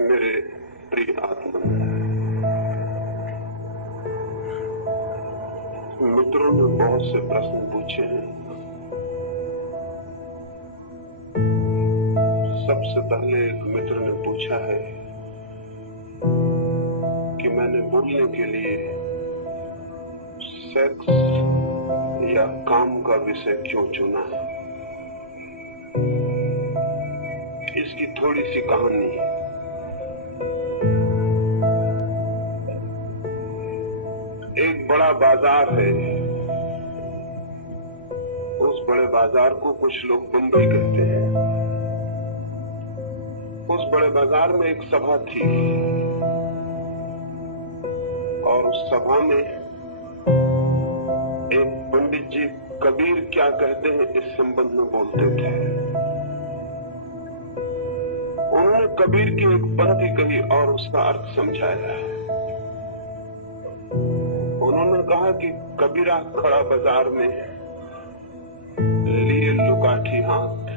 मेरे प्रिय आत्मन, मित्रों ने बहुत से प्रश्न पूछे हैं। सबसे पहले एक मित्र ने पूछा है कि मैंने बोलने के लिए सेक्स या काम का विषय क्यों चुना। इसकी थोड़ी सी कहानी। एक बड़ा बाजार है। उस बड़े बाजार को कुछ लोग बंबई कहते हैं। उस बड़े बाजार में एक सभा थी और उस सभा में एक पंडित जी कबीर क्या कहते हैं इस संबंध में बोलते थे। उन्होंने कबीर की एक पंक्ति कही और उसका अर्थ समझाया। उन्होंने कहा कि कबीरा खड़ा बाजार में लिए लुकाठी हाथ,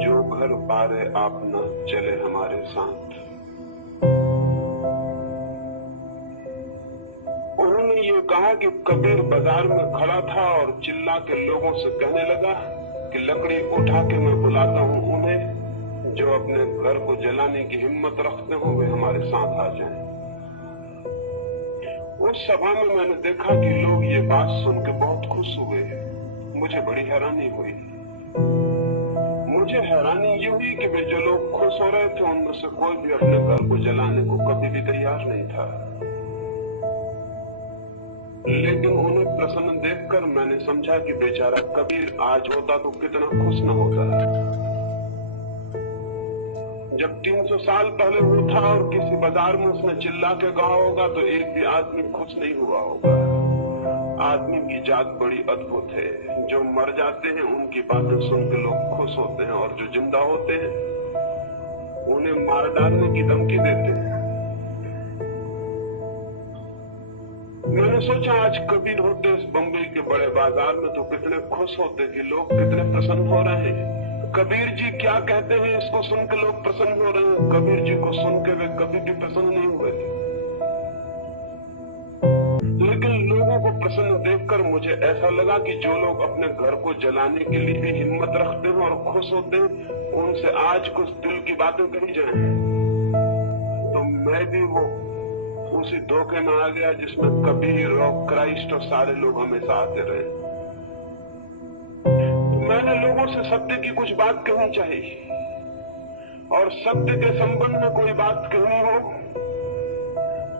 जो घर पारे आप न चले हमारे साथ। उन्होंने ये कहा कि कबीर बाजार में खड़ा था और चिल्ला के लोगों से कहने लगा कि लकड़ी उठा के मैं बुलाता हूं उन्हें जो अपने घर को जलाने की हिम्मत रखते हो, वे हमारे साथ आ जाएं। उस सभा में मैंने देखा कि लोग ये बात सुन के बहुत खुश हुए। मुझे बड़ी हैरानी हुई। मुझे हैरानी ये हुई कि वे जो लोग खुश हो रहे थे उनमें से कोई भी अपने घर को जलाने को कभी भी तैयार नहीं था। लेकिन उन्हें प्रसन्न देखकर मैंने समझा कि बेचारा कबीर आज होता तो कितना खुश न होता। जब 300 साल पहले वो था और किसी बाजार में उसने चिल्ला के कहा होगा तो एक भी आदमी खुश नहीं हुआ होगा। आदमी की जात बड़ी अद्भुत है। जो मर जाते हैं उनकी बातें सुन के लोग खुश होते हैं और जो जिंदा होते हैं उन्हें मार डालने की धमकी देते हैं। मैंने सोचा आज कबीर होते इस बम्बई के बड़े बाजार में तो कितने खुश होते कि लोग कितने प्रसन्न हो रहे हैं। कबीर जी क्या कहते हैं इसको सुन के लोग प्रसन्न हो रहे हैं। कबीर जी को सुन के वे कभी भी प्रसन्न नहीं हुए। लेकिन लोगों को प्रसन्न देखकर मुझे ऐसा लगा कि जो लोग अपने घर को जलाने के लिए भी हिम्मत रखते हैं और खुश होते हैं उनसे आज कुछ दिल की बातें कही जाए। तो मैं भी वो उसी धोखे में आ गया जिसमें कबीर और क्राइस्ट और सारे लोग हमेशा आते रहे। मैंने लोगों से सत्य की कुछ बात कहनी चाहिए और सत्य के संबंध में कोई बात कहनी हो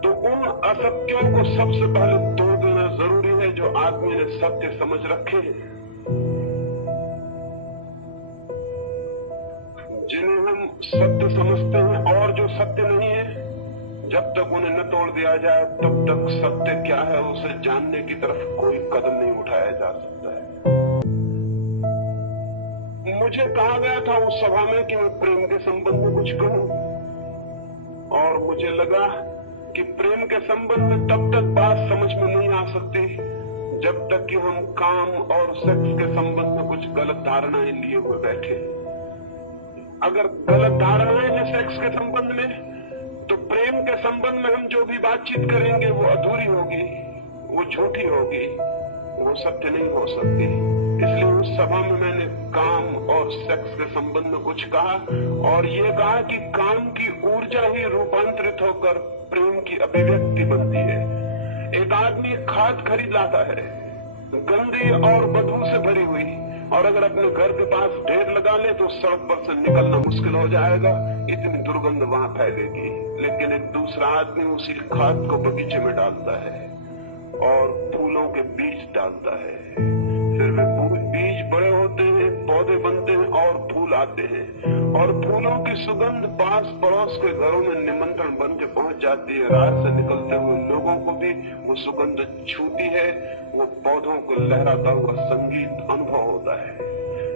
तो उन असत्यों को सबसे पहले तोड़ देना जरूरी है जो आदमी ने सत्य समझ रखे हैं, जिन्हें हम सत्य समझते हैं। और जो सत्य नहीं है जब तक उन्हें न तोड़ दिया जाए तब तक सत्य क्या है उसे जानने की तरफ कोई कदम नहीं उठाया जा सकता है। मुझे कहा गया था उस सभा में कि मैं प्रेम के संबंध में कुछ कहूं और मुझे लगा कि प्रेम के संबंध में तब तक बात समझ में नहीं आ सकती जब तक कि हम काम और सेक्स के संबंध में कुछ गलत धारणाएं लिए हुए बैठे। अगर गलत धारणाएं हैं सेक्स के संबंध में तो प्रेम के संबंध में हम जो भी बातचीत करेंगे वो अधूरी होगी, वो झूठी होगी, वो सत्य नहीं हो सकती। इसलिए उस सभा में मैंने काम और सेक्स के संबंध में कुछ कहा और ये कहा कि काम की ऊर्जा ही रूपांतरित होकर प्रेम की अभिव्यक्ति बनती है। एक आदमी खाद खरीद लाता है गंदी और बदबू से भरी हुई, और अगर अपने घर के पास ढेर लगा ले तो सड़क पर से निकलना मुश्किल हो जाएगा, इतनी दुर्गंध वहां फैलेगी। लेकिन एक दूसरा आदमी उसी खाद को बगीचे में डालता है और फूलों के बीज डालता है। फिर वे बीज बड़े होते हैं, पौधे बनते हैं और फूल आते हैं और फूलों की सुगंध पास पड़ोस के घरों में निमंत्रण बन के पहुंच जाती है। रात से निकलते हुए लोगों को भी वो सुगंध छूती है। वो पौधों को लहराता हुआ संगीत अनुभव होता है।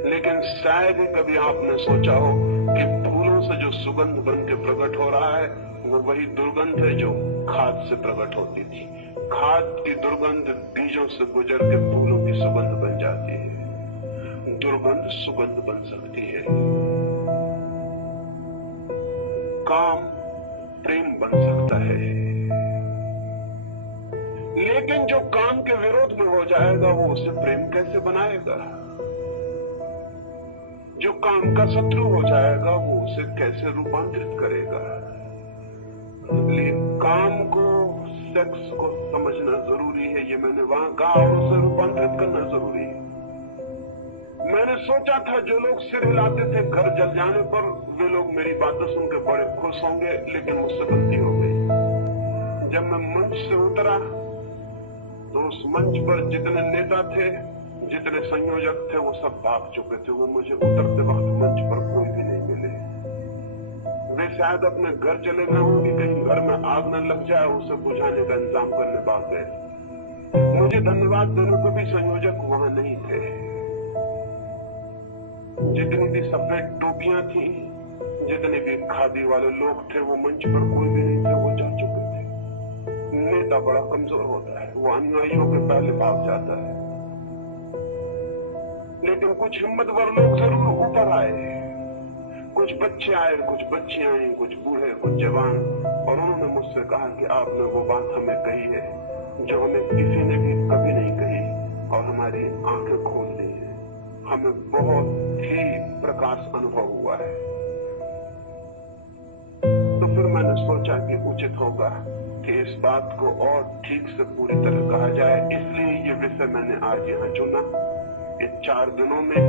लेकिन शायद ही कभी आपने सोचा हो कि फूलों से जो सुगंध बन के प्रकट हो रहा है वो वही दुर्गंध है जो खाद से प्रकट होती थी। खाद की दुर्गंध बीजों से गुजर के फूलों की सुगंध बन जाती है। दुर्गंध सुगंध बन सकती है। काम प्रेम बन सकता है, लेकिन जो काम के विरोध में हो जाएगा वो उसे प्रेम कैसे बनाएगा? जो काम का शत्रु हो जाएगा वो उसे कैसे रूपांतरित करेगा? इसलिए काम को, सेक्स को समझना जरूरी है, ये मैंने वहां कहा, और उसे रूपांतरित करना जरूरी है। मैंने सोचा था जो लोग सिर हिलाते थे घर जल जाने पर, वे लोग मेरी बातें सुन के बड़े खुश होंगे, लेकिन मुझसे गलती हो गई। जब मैं मंच से उतरा तो उस मंच पर जितने नेता थे, जितने संयोजक थे, वो सब भाग चुके थे। वो मुझे उतरते वक्त मंच पर कोई भी नहीं मिले। वे शायद अपने घर चले गए हों कि कहीं घर में आग न लग जाए, उसे बुझाने का इंतजाम करने भाग गए। मुझे धन्यवाद देने को भी संयोजक वहां नहीं थे। जितनी भी सफेद टोपियां थी, जितने भी खादी वाले लोग थे, वो मंच पर कोई भी नहीं थे, वो जा चुके थे। नेता बड़ा कमजोर होता है, वो अनुयायियों के पहले भाग जाता है। लेकिन कुछ हिम्मतवर लोग जरूर ऊपर आए। कुछ बच्चे आए, कुछ बच्चियां आई, कुछ बूढ़े, कुछ जवान, और उन्होंने मुझसे कहा कि आपने वो बात हमें कही है जो हमें किसी ने भी कभी नहीं कही, और हमारी आंखें खोल दी है। हमें बहुत ही प्रकाश अनुभव हुआ है। तो फिर मैंने सोचा कि उचित होगा कि इस बात को और ठीक से पूरी तरह कहा जाए, इसलिए ये विषय मैंने आज यहाँ चुना। इन 4 दिनों में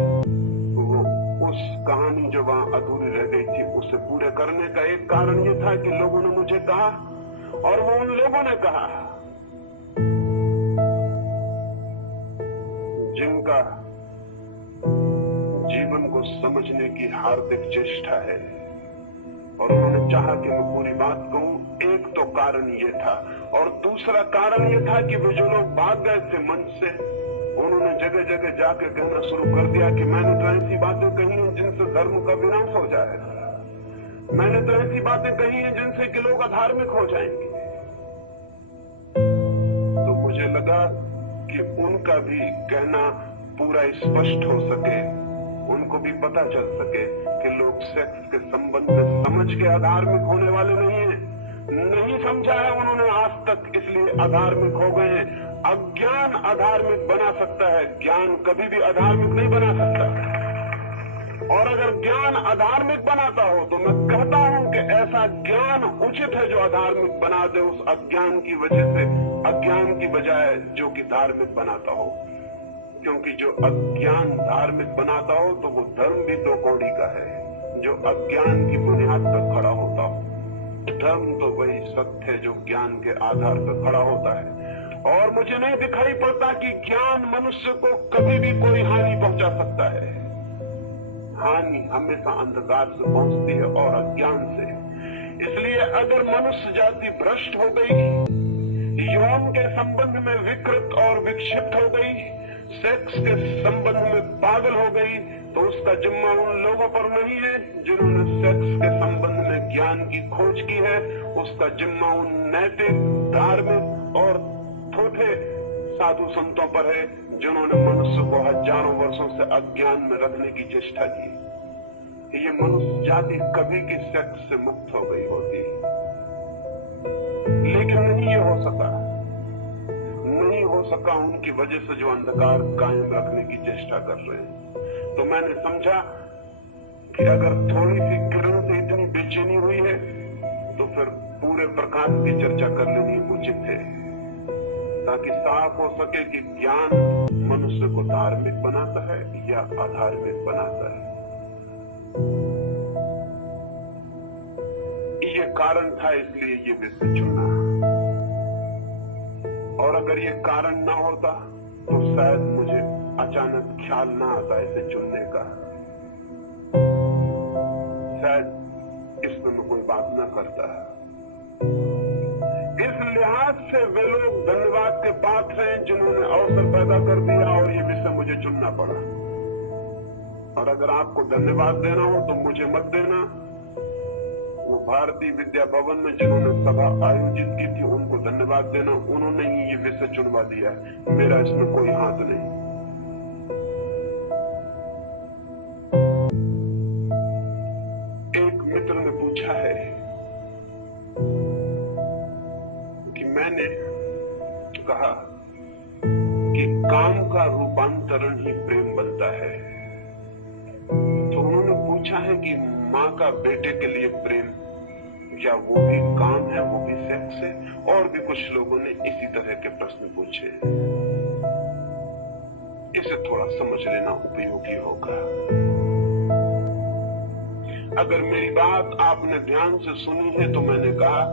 वो उस कहानी जो वहां अधूरी रह गई थी उसे पूरे करने का एक कारण ये था कि लोगों ने मुझे कहा, और वो उन लोगों ने कहा जिनका जीवन को समझने की हार्दिक चेष्टा है, और उन्होंने चाहा कि मैं पूरी बात कहूं। एक तो कारण ये था, और दूसरा कारण ये था कि वे जो लोग भाग गए थे मंच से, उन्होंने जगह जगह जाके कहना शुरू कर दिया कि मैंने तो ऐसी बातें कही हैं जिनसे धर्म का विनाश हो जाएगा। मैंने तो ऐसी बातें कही हैं जिनसे कि लोग अधार्मिक हो जाएंगे। तो मुझे लगा कि उनका भी कहना पूरा स्पष्ट हो सके, उनको भी पता चल सके कि लोग सेक्स के संबंध में समझ के अधार्मिक होने वाले नहीं है। नहीं समझा है उन्होंने आज तक, इसलिए अधार्मिक हो गए हैं। अज्ञान अधार्मिक बना सकता है, ज्ञान कभी भी अधार्मिक नहीं बना सकता। और अगर ज्ञान अधार्मिक बनाता हो तो मैं कहता हूं कि ऐसा ज्ञान उचित है जो अधार्मिक बना दे उस अज्ञान की वजह से, अज्ञान की बजाय जो कि धार्मिक बनाता हो। क्योंकि जो अज्ञान धार्मिक बनाता हो तो वो धर्म भी 2 कौड़ी का है, जो अज्ञान की बुनियाद पर खड़ा होता हो। धर्म तो वही सत्य है जो ज्ञान के आधार पर खड़ा होता है। और मुझे नहीं दिखाई पड़ता कि ज्ञान मनुष्य को कभी भी कोई हानि पहुंचा सकता है। हानि हमेशा अंधकार से पहुंचती है और अज्ञान से। इसलिए अगर मनुष्य जाति भ्रष्ट हो गई, यौन के संबंध में विकृत और विक्षिप्त हो गई, सेक्स के संबंध में पागल हो गई, तो उसका जिम्मा उन लोगों पर नहीं है जिन्होंने सेक्स के संबंध में ज्ञान की खोज की है। उसका जिम्मा उन नैतिक, धार्मिक और थोथे साधु संतों पर है जिन्होंने मनुष्य को हजारों वर्षों से अज्ञान में रखने की चेष्टा की। ये मनुष्य जाति कभी की सेक्स से मुक्त हो गई होती, लेकिन नहीं ये हो सका। नहीं हो सका उनकी वजह से जो अंधकार कायम रखने की चेष्टा कर रहे हैं। तो मैंने समझा कि अगर थोड़ी सी किरण से इतनी बेचैनी हुई है तो फिर पूरे प्रकाश की चर्चा कर लेनी उचित है, ताकि साफ हो सके कि ज्ञान मनुष्य को धार्मिक बनाता है या अधार्मिक बनाता है। ये कारण था, इसलिए ये विषय चुना। और अगर ये कारण ना होता तो शायद मुझे अचानक ख्याल ना आता इसे चुनने का। शायद इसमें मैं कोई बात ना करता। इस लिहाज से वे लोग धन्यवाद के पात्र हैं जिन्होंने अवसर पैदा कर दिया और ये विषय मुझे चुनना पड़ा। और अगर आपको धन्यवाद देना हो तो मुझे मत देना। वो भारतीय विद्या भवन में जिन्होंने सभा आयोजित की थी उनको धन्यवाद देना, उन्होंने ही ये विषय चुनवा दिया है, मेरा इसमें कोई हाथ नहीं। एक मित्र ने पूछा है मैंने कहा कि काम का रूपांतरण ही प्रेम बनता है। तो उन्होंने पूछा है कि माँ का बेटे के लिए प्रेम, क्या वो भी काम है, वो भी सेक्स है? और भी कुछ लोगों ने इसी तरह के प्रश्न पूछे। इसे थोड़ा समझ लेना उपयोगी होगा। अगर मेरी बात आपने ध्यान से सुनी है तो मैंने कहा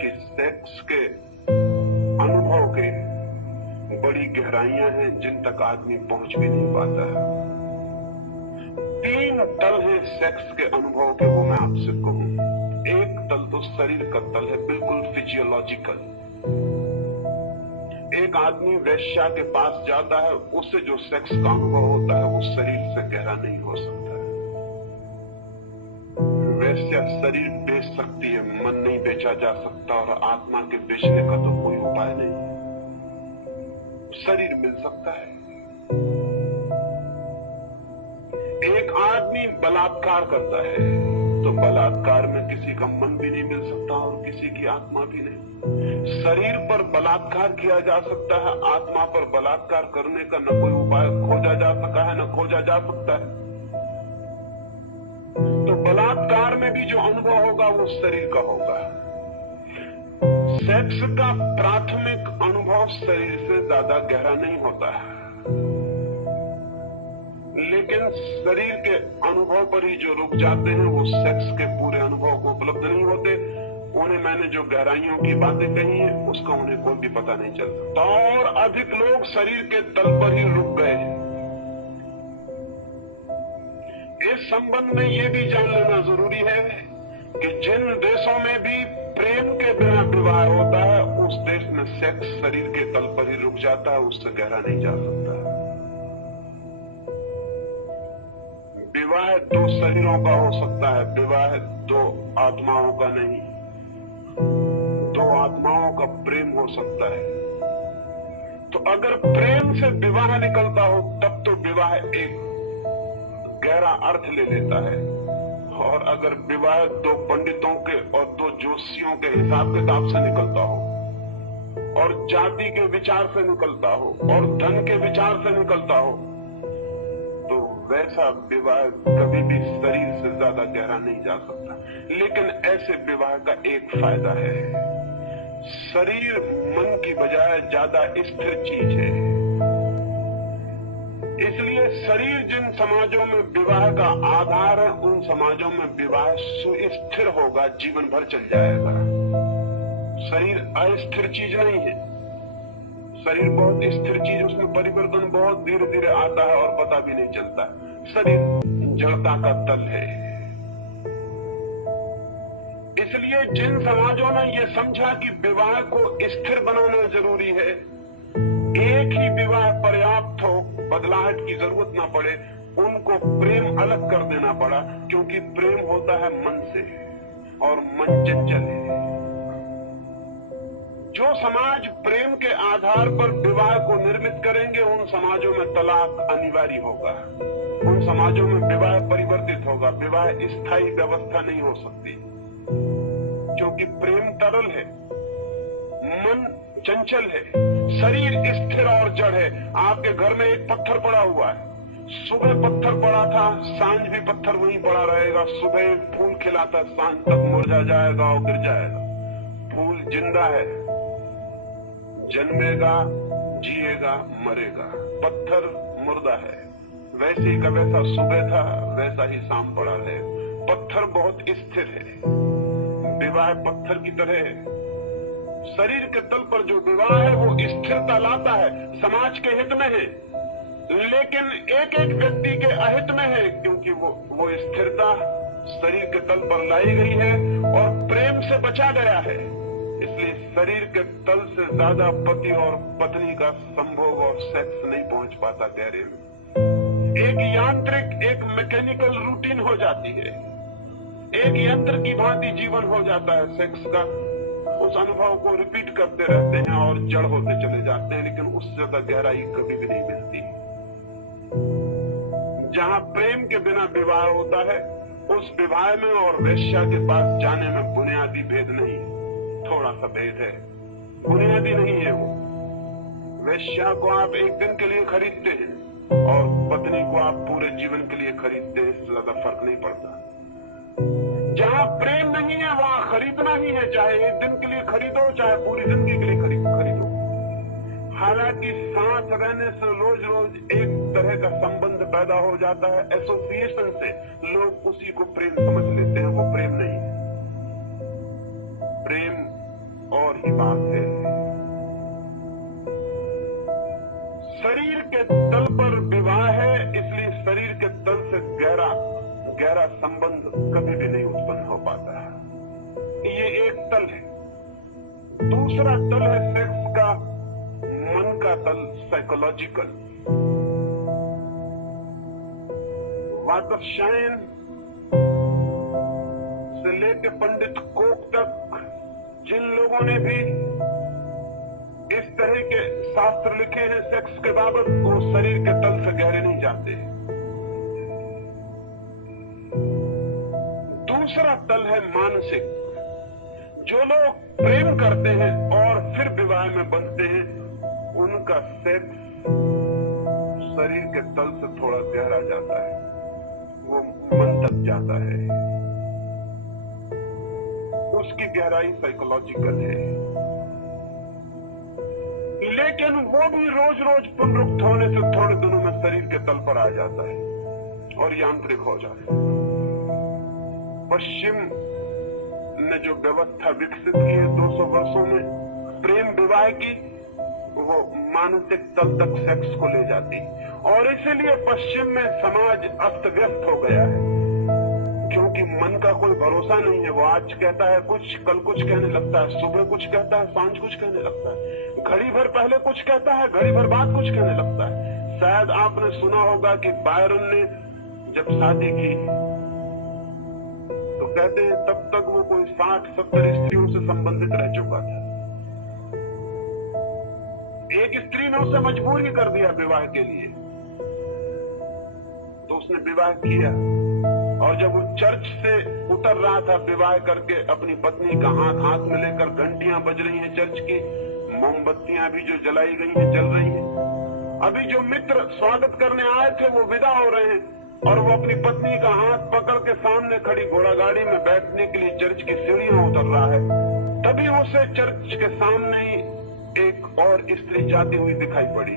कि सेक्स के अनुभव के बड़ी गहराइयां हैं जिन तक आदमी पहुंच भी नहीं पाता है। 3 तल है सेक्स के अनुभव के, वो मैं आपसे कहूं। एक तल तो शरीर का तल है, बिल्कुल फिजियोलॉजिकल। एक आदमी वेश्या के पास जाता है, उससे जो सेक्स का अनुभव होता है वो शरीर से गहरा नहीं हो सकता। वेश्या शरीर बेच सकती है, मन नहीं बेचा जा सकता, और आत्मा के बेचने का तो कोई उपाय नहीं। शरीर मिल सकता है। एक आदमी बलात्कार करता है तो बलात्कार में किसी का मन भी नहीं मिल सकता और किसी की आत्मा भी नहीं। शरीर पर बलात्कार किया जा सकता है, आत्मा पर बलात्कार करने का न कोई उपाय खोजा जा सका है न खोजा जा सकता है। तो बलात्कार में भी जो अनुभव होगा वो शरीर का होगा। सेक्स का प्राथमिक अनुभव शरीर से ज्यादा गहरा नहीं होता है, लेकिन शरीर के अनुभव पर ही जो रुक जाते हैं वो सेक्स के पूरे अनुभव को उपलब्ध नहीं होते। उन्हें मैंने जो गहराइयों की बातें कही है उसका उन्हें कोई भी पता नहीं चल सकता। और अधिक लोग शरीर के तल पर ही रुक गए हैं। इस संबंध में ये भी जान लेना जरूरी है कि जिन देशों में भी प्रेम के बिना विवाह होता है उस देश में सेक्स शरीर के तल पर ही रुक जाता है, उससे गहरा नहीं जा सकता। विवाह 2 शरीरों का हो सकता है, विवाह 2 आत्माओं का नहीं। 2 आत्माओं का प्रेम हो सकता है। तो अगर प्रेम से विवाह निकलता हो तब तो विवाह एक गहरा अर्थ ले लेता है। और अगर विवाह 2 पंडितों के और 2 जोशियों के हिसाब किताब से निकलता हो और जाति के विचार से निकलता हो और धन के विचार से निकलता हो तो वैसा विवाह कभी भी शरीर से ज्यादा गहरा नहीं जा सकता। लेकिन ऐसे विवाह का एक फायदा है, शरीर मन की बजाय ज्यादा स्थिर चीज है। इसलिए शरीर जिन समाजों में विवाह का आधार है उन समाजों में विवाह सुस्थिर होगा, जीवन भर चल जाएगा। शरीर अस्थिर चीज नहीं है, शरीर बहुत स्थिर चीज, उसमें परिवर्तन बहुत धीरे धीरे आता है और पता भी नहीं चलता। शरीर जड़ता का तल है। इसलिए जिन समाजों ने यह समझा कि विवाह को स्थिर बनाना जरूरी है, एक ही विवाह पर्याप्त हो, बदलाहट की जरूरत ना पड़े, उनको प्रेम अलग कर देना पड़ा, क्योंकि प्रेम होता है मन से और मन चंचल है। जो समाज प्रेम के आधार पर विवाह को निर्मित करेंगे उन समाजों में तलाक अनिवार्य होगा, उन समाजों में विवाह परिवर्तित होगा। विवाह स्थायी व्यवस्था नहीं हो सकती, क्योंकि प्रेम तरल है, मन चंचल है, शरीर स्थिर और जड़ है। आपके घर में एक पत्थर पड़ा हुआ है, सुबह पत्थर पड़ा था, सांझ भी पत्थर वहीं पड़ा रहेगा। सुबह फूल खिलाता, सांझ तक मुरझा जाएगा और गिर जाएगा। फूल जिंदा है, जन्मेगा, जिएगा, मरेगा। पत्थर मुर्दा है। वैसे ही का वैसा सुबह था, वैसा ही शाम पड़ा है। पत्थर बहुत स्थिर है। विवाह पत्थर की तरह है। शरीर के तल पर जो विवाह है वो स्थिरता लाता है, समाज के हित में है, लेकिन एक एक व्यक्ति के अहित में है, क्योंकि वो स्थिरता शरीर के तल पर लाई गई है और प्रेम से बचा गया है। इसलिए शरीर के तल से ज्यादा पति और पत्नी का संभोग और सेक्स नहीं पहुंच पाता गहरे में। एक यांत्रिक, एक मैकेनिकल रूटीन हो जाती है, एक यंत्र की भांति जीवन हो जाता है सेक्स का। उस अनुभव को रिपीट करते रहते हैं और जड़ होते चले जाते हैं, लेकिन उससे ज्यादा गहराई कभी भी नहीं मिलती। जहां प्रेम के बिना विवाह होता है उस विवाह में और वेश्या के पास जाने में बुनियादी भेद नहीं है। थोड़ा सा भेद है, बुनियादी नहीं है वो। वेश्या को आप एक दिन के लिए खरीदते हैं और पत्नी को आप पूरे जीवन के लिए खरीदते हैं, इससे ज्यादा फर्क नहीं पड़ता। जहां प्रेम नहीं है वहां खरीदना ही है, चाहे एक दिन के लिए खरीदो चाहे पूरी जिंदगी के लिए खरीदो। हालांकि साथ रहने से रोज रोज एक तरह का संबंध पैदा हो जाता है, एसोसिएशन से लोग उसी को प्रेम समझ लेते हैं, वो प्रेम नहीं है। प्रेम और ही बात है। शरीर के तल पर विवाह है, इसलिए शरीर के तल से गहरा संबंध कभी भी नहीं उत्पन्न हो पाता है। ये एक तल है। दूसरा तल है सेक्स का, मन का तल, साइकोलॉजिकल। वातशायन से लेकर पंडित कोक तक जिन लोगों ने भी इस तरह के शास्त्र लिखे हैं सेक्स के बाबत, वो शरीर के तल से गहरे नहीं जाते। दूसरा तल है मानसिक। जो लोग प्रेम करते हैं और फिर विवाह में बंधते हैं, उनका सेक्स शरीर के तल से थोड़ा गहरा जाता है, वो मन तक जाता है, उसकी गहराई साइकोलॉजिकल है। लेकिन वो भी रोज रोज पुनरुक्त होने से थोड़े दिनों में शरीर के तल पर आ जाता है और यांत्रिक हो जाता है। पश्चिम ने जो व्यवस्था विकसित की है 200 वर्षों में प्रेम विवाह की, वो मानसिक तल तक सेक्स को ले जाती, और इसीलिए पश्चिम में समाज अस्त व्यस्त हो गया है, क्योंकि मन का कोई भरोसा नहीं है। वो आज कहता है कुछ, कल कुछ कहने लगता है, सुबह कुछ कहता है, सांझ कुछ कहने लगता है, घड़ी भर पहले कुछ कहता है, घड़ी भर बाद कुछ कहने लगता है। शायद आपने सुना होगा कि बायरन ने जब शादी की तो कहते हैं तब तक वो कोई 60-70 स्त्रियों से संबंधित रह चुका था। एक स्त्री ने उसे मजबूर ही कर दिया विवाह के लिए, तो उसने विवाह किया। और जब वो चर्च से उतर रहा था विवाह करके, अपनी पत्नी का हाथ में लेकर, घंटियां बज रही हैं चर्च की, मोमबत्तियां भी जो जलाई गई हैं जल रही हैं। अभी जो मित्र स्वागत करने आए थे वो विदा हो रहे हैं, और वो अपनी पत्नी का हाथ पकड़ के सामने खड़ी घोड़ा गाड़ी में बैठने के लिए चर्च की सीढ़ियां उतर रहा है। तभी उसे चर्च के सामने ही एक और स्त्री जाती हुई दिखाई पड़ी।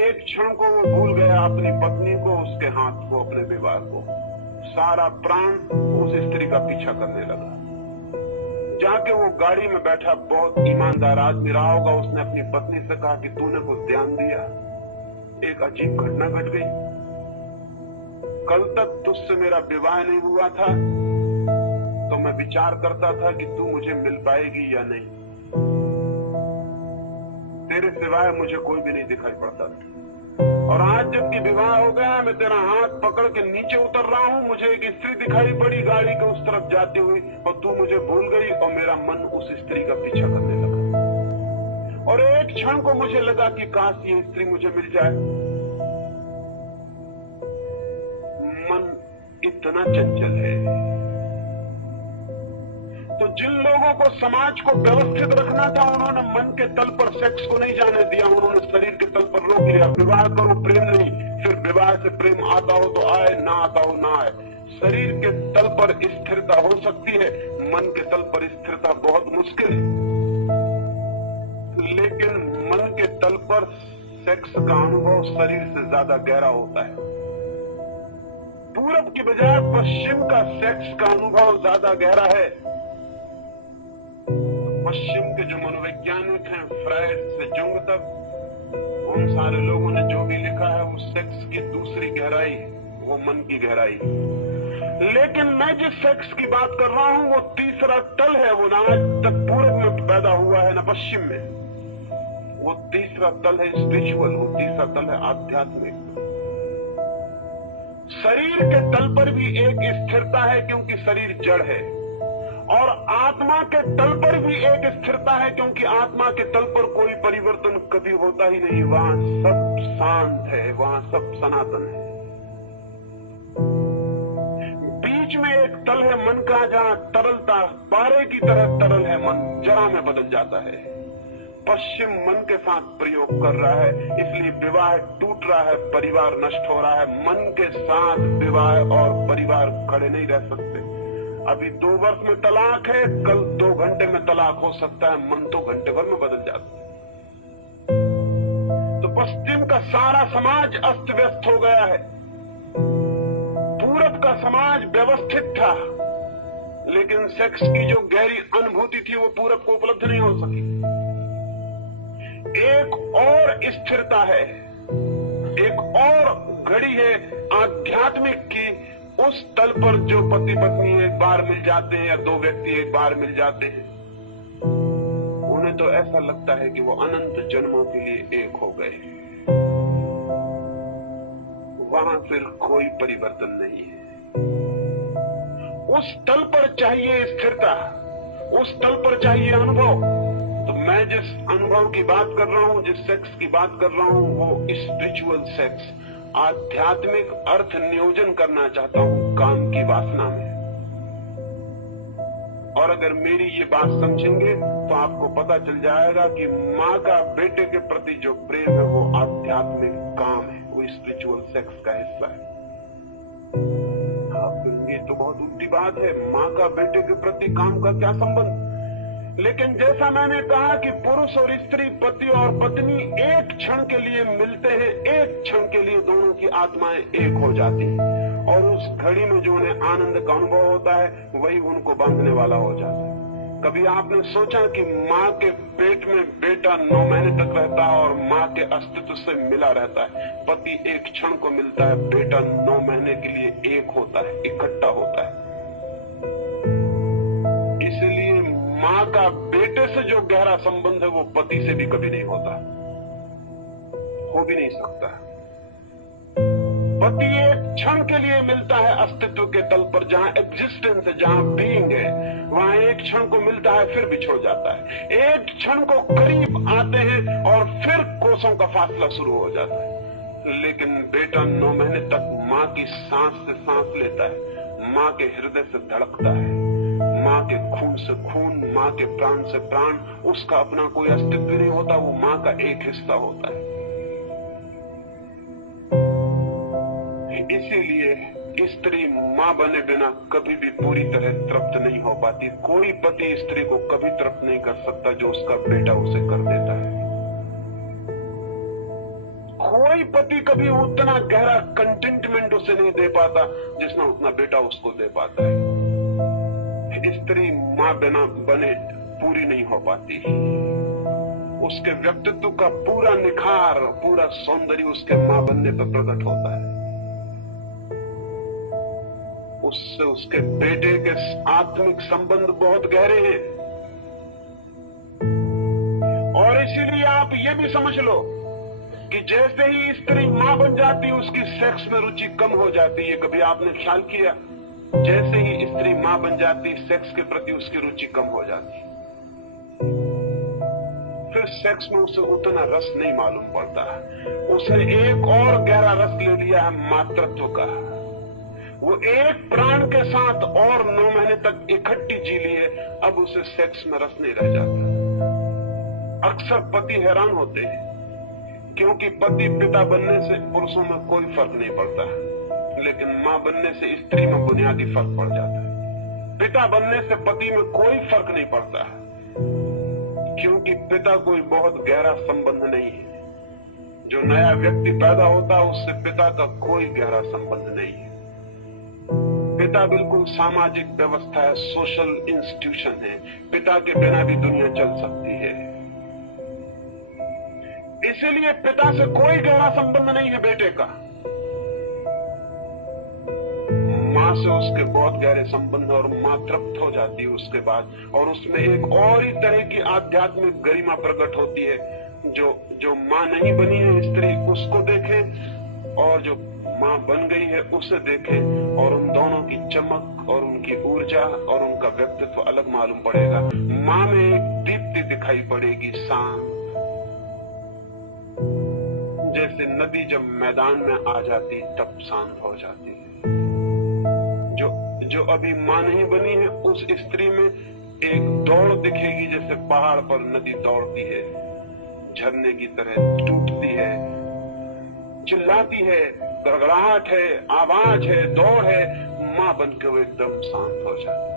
एक क्षण को वो भूल गया अपनी पत्नी को, उसके हाथ को, अपने विवाह को। सारा प्राण उस स्त्री का पीछा करने लगा। जाके वो गाड़ी में बैठा बहुत ईमानदार आदमी रहा होगा, उसने अपनी पत्नी से कहा कि तूने कुछ ध्यान दिया, एक अजीब घटना घट गई। कल तक तुझसे मेरा विवाह नहीं हुआ था तो मैं विचार करता था कि तू मुझे मिल पाएगी या नहीं। तेरे सिवाय मुझे कोई भी नहीं दिखाई पड़ता था, और आज जबकि विवाह हो गया, मैं तेरा हाथ पकड़ के नीचे उतर रहा हूँ, मुझे एक स्त्री दिखाई पड़ी गाड़ी के उस तरफ जाती हुई, और तू मुझे भूल गई, और मेरा मन उस स्त्री का पीछा करने लगा। और एक क्षण को मुझे लगा कि काश ये स्त्री मुझे मिल जाए। मन इतना चंचल है। तो जिन लोगों को समाज को व्यवस्थित रखना था, उन्होंने मन के तल पर सेक्स को नहीं जाने दिया, उन्होंने शरीर के तल पर रोक लिया। विवाह करो, प्रेम नहीं, फिर विवाह से प्रेम आता हो तो आए, ना आता हो ना आए। शरीर के तल पर स्थिरता हो सकती है, मन के तल पर स्थिरता बहुत मुश्किल है। लेकिन मन के तल पर सेक्स का अनुभव शरीर से ज्यादा गहरा होता है। पूरब की बजाय पश्चिम का सेक्स का अनुभव ज्यादा गहरा है। पश्चिम के जो मनोवैज्ञानिक हैं, फ्रायड से जुंग तक, उन सारे लोगों ने जो भी लिखा है वो सेक्स की दूसरी गहराई, वो मन की गहराई। लेकिन मैं जिस सेक्स की बात कर रहा हूं वो तीसरा तल है, वो ना आज तक पूरब में पैदा हुआ है ना पश्चिम में। वो तीसरा तल है स्पिरिचुअल, वो तीसरा तल है आध्यात्मिक। शरीर के तल पर भी एक स्थिरता है क्योंकि शरीर जड़ है, और आत्मा के तल पर भी एक स्थिरता है क्योंकि आत्मा के तल पर कोई परिवर्तन कभी होता ही नहीं। वहां सब शांत है, वहां सब सनातन है। बीच में एक तल है मन का जहाँ तरलता पारे की तरह तरल है मन, जरा में बदल जाता है। पश्चिम मन के साथ प्रयोग कर रहा है, इसलिए विवाह टूट रहा है, परिवार नष्ट हो रहा है। मन के साथ विवाह और परिवार खड़े नहीं रह सकते। अभी 2 वर्ष में तलाक है, कल 2 घंटे में तलाक हो सकता है, मन तो घंटे भर में बदल जाता है। तो पश्चिम का सारा समाज अस्त व्यस्त हो गया है। पूरब का समाज व्यवस्थित था, लेकिन सेक्स की जो गहरी अनुभूति थी वो पूरब को उपलब्ध नहीं हो सकी। एक और स्थिरता है, एक और घड़ी है आध्यात्मिक की, उस तल पर जो पति पत्नी एक बार मिल जाते हैं या 2 व्यक्ति एक बार मिल जाते हैं, उन्हें तो ऐसा लगता है कि वो अनंत जन्मों के लिए एक हो गए। वहां फिर कोई परिवर्तन नहीं है। उस तल पर चाहिए स्थिरता, उस तल पर चाहिए अनुभव। तो मैं जिस अनुभव की बात कर रहा हूं, जिस सेक्स की बात कर रहा हूं, वो स्पिरिचुअल सेक्स, आध्यात्मिक अर्थ नियोजन करना चाहता हूं काम की वासना में। और अगर मेरी ये बात समझेंगे तो आपको पता चल जाएगा कि माँ का बेटे के प्रति जो प्रेम है वो आध्यात्मिक काम है, वो स्पिरिचुअल सेक्स का हिस्सा है। ये तो बहुत उल्टी बात है, माँ का बेटे के प्रति काम का क्या संबंध? लेकिन जैसा मैंने कहा कि पुरुष और स्त्री, पति और पत्नी एक क्षण के लिए मिलते हैं, एक क्षण के लिए दोनों की आत्माएं एक हो जाती हैं, और उस घड़ी में जो उन्हें आनंद का अनुभव होता है वही उनको बांधने वाला हो जाता है। कभी आपने सोचा कि माँ के पेट में बेटा 9 महीने तक रहता है और माँ के अस्तित्व से मिला रहता है? पति एक क्षण को मिलता है, बेटा 9 महीने के लिए एक होता है, इकट्ठा होता है। इसलिए माँ का बेटे से जो गहरा संबंध है वो पति से भी कभी नहीं होता, हो भी नहीं सकता। पति एक क्षण के लिए मिलता है अस्तित्व के तल पर, जहां एग्जिस्टेंस है, जहां बीइंग है, वहां एक क्षण को मिलता है, फिर बिछड़ जाता है। एक क्षण को करीब आते हैं और फिर कोसों का फासला शुरू हो जाता है। लेकिन बेटा 9 महीने तक माँ की सांस से सांस लेता है, माँ के हृदय से धड़कता है, माँ के खून से खून, माँ के प्राण से प्राण। उसका अपना कोई अस्तित्व नहीं होता, वो माँ का एक हिस्सा होता है। इसीलिए स्त्री माँ बने बिना कभी भी पूरी तरह तृप्त नहीं हो पाती। कोई पति स्त्री को कभी तृप्त नहीं कर सकता जो उसका बेटा उसे कर देता है। कोई पति कभी उतना गहरा कंटेंटमेंट उसे नहीं दे पाता जितना उतना बेटा उसको दे पाता है। स्त्री माँ बिना बने पूरी नहीं हो पाती। उसके व्यक्तित्व का पूरा निखार, पूरा सौंदर्य उसके माँ बनने पर प्रकट होता है। उससे उसके बेटे के आत्मिक संबंध बहुत गहरे हैं। और इसीलिए आप ये भी समझ लो कि जैसे ही स्त्री मां बन जाती, उसकी सेक्स में रुचि कम हो जाती है। कभी आपने ख्याल किया? जैसे ही स्त्री मां बन जाती, सेक्स के प्रति उसकी रुचि कम हो जाती, फिर सेक्स में उसे उतना रस नहीं मालूम पड़ता। उसे एक और गहरा रस ले लिया है मातृत्व का। वो एक प्राण के साथ और 9 महीने तक इकट्ठी जी लिए, अब उसे सेक्स में रस नहीं रह जाता। अक्सर पति हैरान होते हैं क्योंकि पति पिता बनने से पुरुषों में कोई फर्क नहीं पड़ता, लेकिन मां बनने से स्त्री में बुनियादी फर्क पड़ जाता है। पिता बनने से पति में कोई फर्क नहीं पड़ता, क्योंकि पिता कोई बहुत गहरा संबंध नहीं है। जो नया व्यक्ति पैदा होता है उससे पिता का कोई गहरा संबंध नहीं है। पिता बिल्कुल सामाजिक व्यवस्था है, सोशल इंस्टीट्यूशन है। पिता के बिना भी दुनिया चल सकती है। इसीलिए पिता से कोई गहरा संबंध नहीं है बेटे का। मां से उसके बहुत गहरे संबंध, और मां तृप्त हो जाती है उसके बाद, और उसमें एक और ही तरह की आध्यात्मिक गरिमा प्रकट होती है। जो मां नहीं बनी है स्त्री, उसको देखे, और जो मां बन गई है उसे देखे, और उन दोनों की चमक और उनकी ऊर्जा और उनका व्यक्तित्व अलग मालूम पड़ेगा। मां में एक दीप्ति दिखाई पड़ेगी, शांत, जैसे नदी जब मैदान में आ जाती तब शांत हो जाती है। जो जो अभी मां नहीं बनी है, उस स्त्री में एक दौड़ दिखेगी, जैसे पहाड़ पर नदी दौड़ती है, झरने की तरह टूटती है, चिल्लाती है, गड़गड़ाहट है, आवाज है, दौड़ है, मां बनकर वो एकदम शांत हो जाती।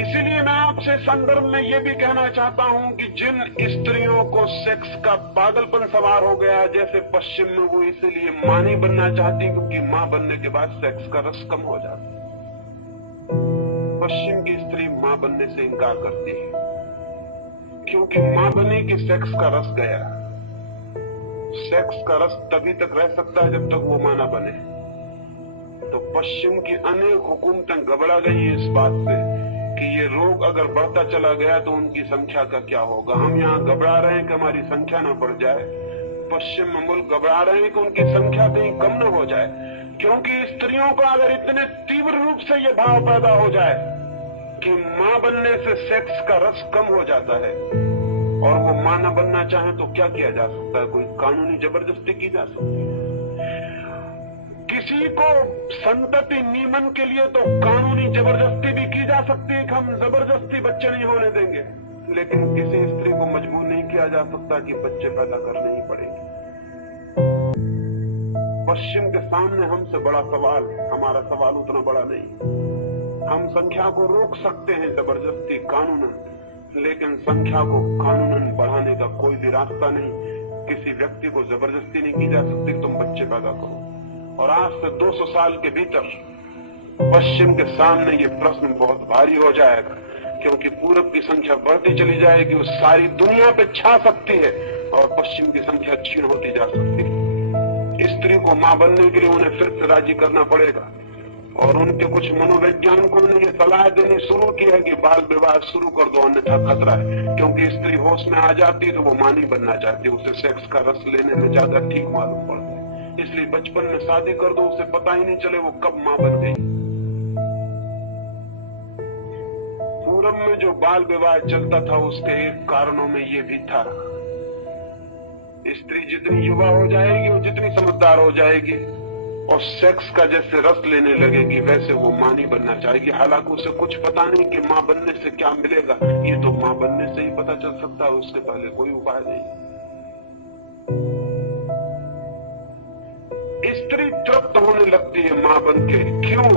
इसीलिए मैं आपसे संदर्भ में ये भी कहना चाहता हूं कि जिन स्त्रियों को सेक्स का पागलपन सवार हो गया, जैसे पश्चिम में, वो इसीलिए मां नहीं बनना चाहती क्योंकि मां बनने के बाद सेक्स का रस कम हो जाता। पश्चिम की स्त्री मां बनने से इंकार करती है क्योंकि मां बने कि सेक्स का रस गया। सेक्स का रस तभी तक रह सकता है जब तक वो मां ना बने। तो पश्चिम की अनेक हुकूमतें घबरा गई इस बात से कि ये रोग अगर बढ़ता चला गया तो उनकी संख्या का क्या होगा। हम यहाँ घबरा रहे हैं कि हमारी संख्या न बढ़ जाए, पश्चिम में मुल्क घबरा रहे हैं कि उनकी संख्या कहीं कम न हो जाए, क्योंकि स्त्रियों को अगर इतने तीव्र रूप से ये भाव पैदा हो जाए कि मां बनने से सेक्स का रस कम हो जाता है और वो मां न बनना चाहे तो क्या किया जा सकता है? कोई कानूनी जबरदस्ती की जा सकती है। किसी को संतति नियमन के लिए तो कानूनी जबरदस्ती भी की जा सकती है कि हम जबरदस्ती बच्चे नहीं होने देंगे, लेकिन किसी स्त्री को मजबूर नहीं किया जा सकता कि बच्चे पैदा करने ही पड़ेंगे। पश्चिम के सामने हमसे बड़ा सवाल है, हमारा सवाल उतना बड़ा नहीं। हम संख्या को रोक सकते हैं जबरदस्ती कानूनन, लेकिन संख्या को कानूनन बढ़ाने का कोई भी रास्ता नहीं। किसी व्यक्ति को जबरदस्ती नहीं की जा सकती तुम बच्चे पैदा करो। और आज से 200 साल के भीतर पश्चिम के सामने ये प्रश्न बहुत भारी हो जाएगा, क्योंकि पूरब की संख्या बढ़ती चली जाएगी, वो सारी दुनिया पे छा सकती है और पश्चिम की संख्या क्षीण होती जा सकती है। स्त्री को मां बनने के लिए उन्हें फिर से राजी करना पड़ेगा और उनके कुछ मनोवैज्ञानिकों ने ये सलाह देनी शुरू की है कि बाल विवाह शुरू कर दो, अन्यथा खतरा है। क्योंकि स्त्री होश में आ जाती तो वो मां नहीं बनना चाहती, उसे सेक्स का रस लेने में ज्यादा ठीक मालूम पड़ता है। इसलिए बचपन में शादी कर दो, उसे पता ही नहीं चले वो कब मां बन गई। पूरब में जो बाल विवाह चलता था उसके एक कारणों में ये भी था। स्त्री जितनी युवा हो जाएगी वो जितनी समझदार हो जाएगी और सेक्स का जैसे रस लेने लगेगी वैसे वो मां नहीं बनना चाहेगी। हालांकि उसे कुछ पता नहीं कि मां बनने से क्या मिलेगा, ये तो मां बनने से ही पता चल सकता है, उसके पहले कोई उपाय नहीं। स्त्री तृप्त होने लगती है मां बनके, क्यों?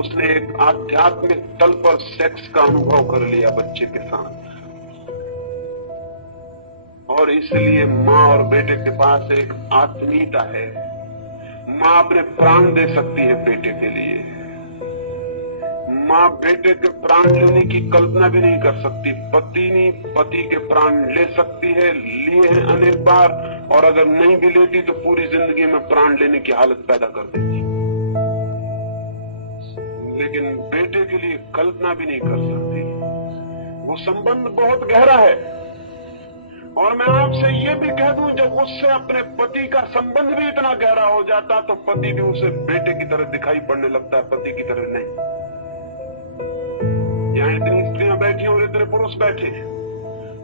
उसने एक आध्यात्मिक तल पर सेक्स का अनुभव कर लिया बच्चे के साथ, और इसलिए मां और बेटे के पास एक आत्मीयता है। मां अपने प्राण दे सकती है बेटे के लिए। मां बेटे के प्राण लेने की कल्पना भी नहीं कर सकती। पत्नी पति के प्राण ले सकती है, लिए हैं अनेक बार, और अगर नहीं भी लेती तो पूरी जिंदगी में प्राण लेने की हालत पैदा कर देती, लेकिन बेटे के लिए कल्पना भी नहीं कर सकती। वो संबंध बहुत गहरा है। और मैं आपसे ये भी कह दूं, जब उससे अपने पति का संबंध भी इतना गहरा हो जाता तो पति भी उसे बेटे की तरह दिखाई पड़ने लगता है, पति की तरह नहीं। यहाँ इतनी स्त्रियां बैठी और इतने पुरुष बैठे हैं,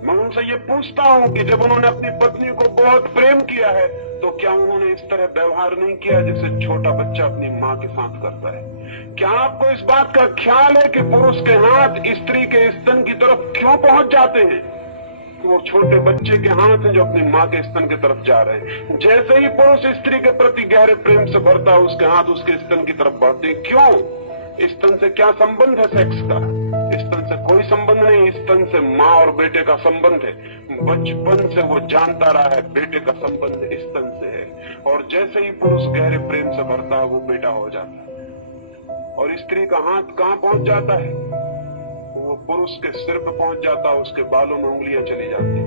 मैं उनसे ये पूछता हूं कि जब उन्होंने अपनी पत्नी को बहुत प्रेम किया है तो क्या उन्होंने इस तरह व्यवहार नहीं किया जैसे छोटा बच्चा अपनी मां के साथ करता है? क्या आपको इस बात का ख्याल है कि पुरुष के हाथ स्त्री के स्तन की तरफ क्यों पहुंच जाते हैं? वो छोटे बच्चे के हाथ हैं जो अपनी मां के स्तन की तरफ जा रहे हैं। जैसे ही पुरुष स्त्री के प्रति गहरे प्रेम से भरता है, उसके हाथ उसके स्तन की तरफ बढ़ते हैं। क्यों? स्तन से क्या संबंध है सेक्स का? स्तन से कोई संबंध नहीं। स्तन से मां और बेटे का संबंध है। बचपन से वो जानता रहा है बेटे का संबंध स्तन से है, और जैसे ही पुरुष गहरे प्रेम से भरता है वो बेटा हो जाता है। और स्त्री का हाथ कहां पहुंच जाता है? वो पुरुष के सिर पे पहुंच जाता है, उसके बालों में उंगलियां चली जाती।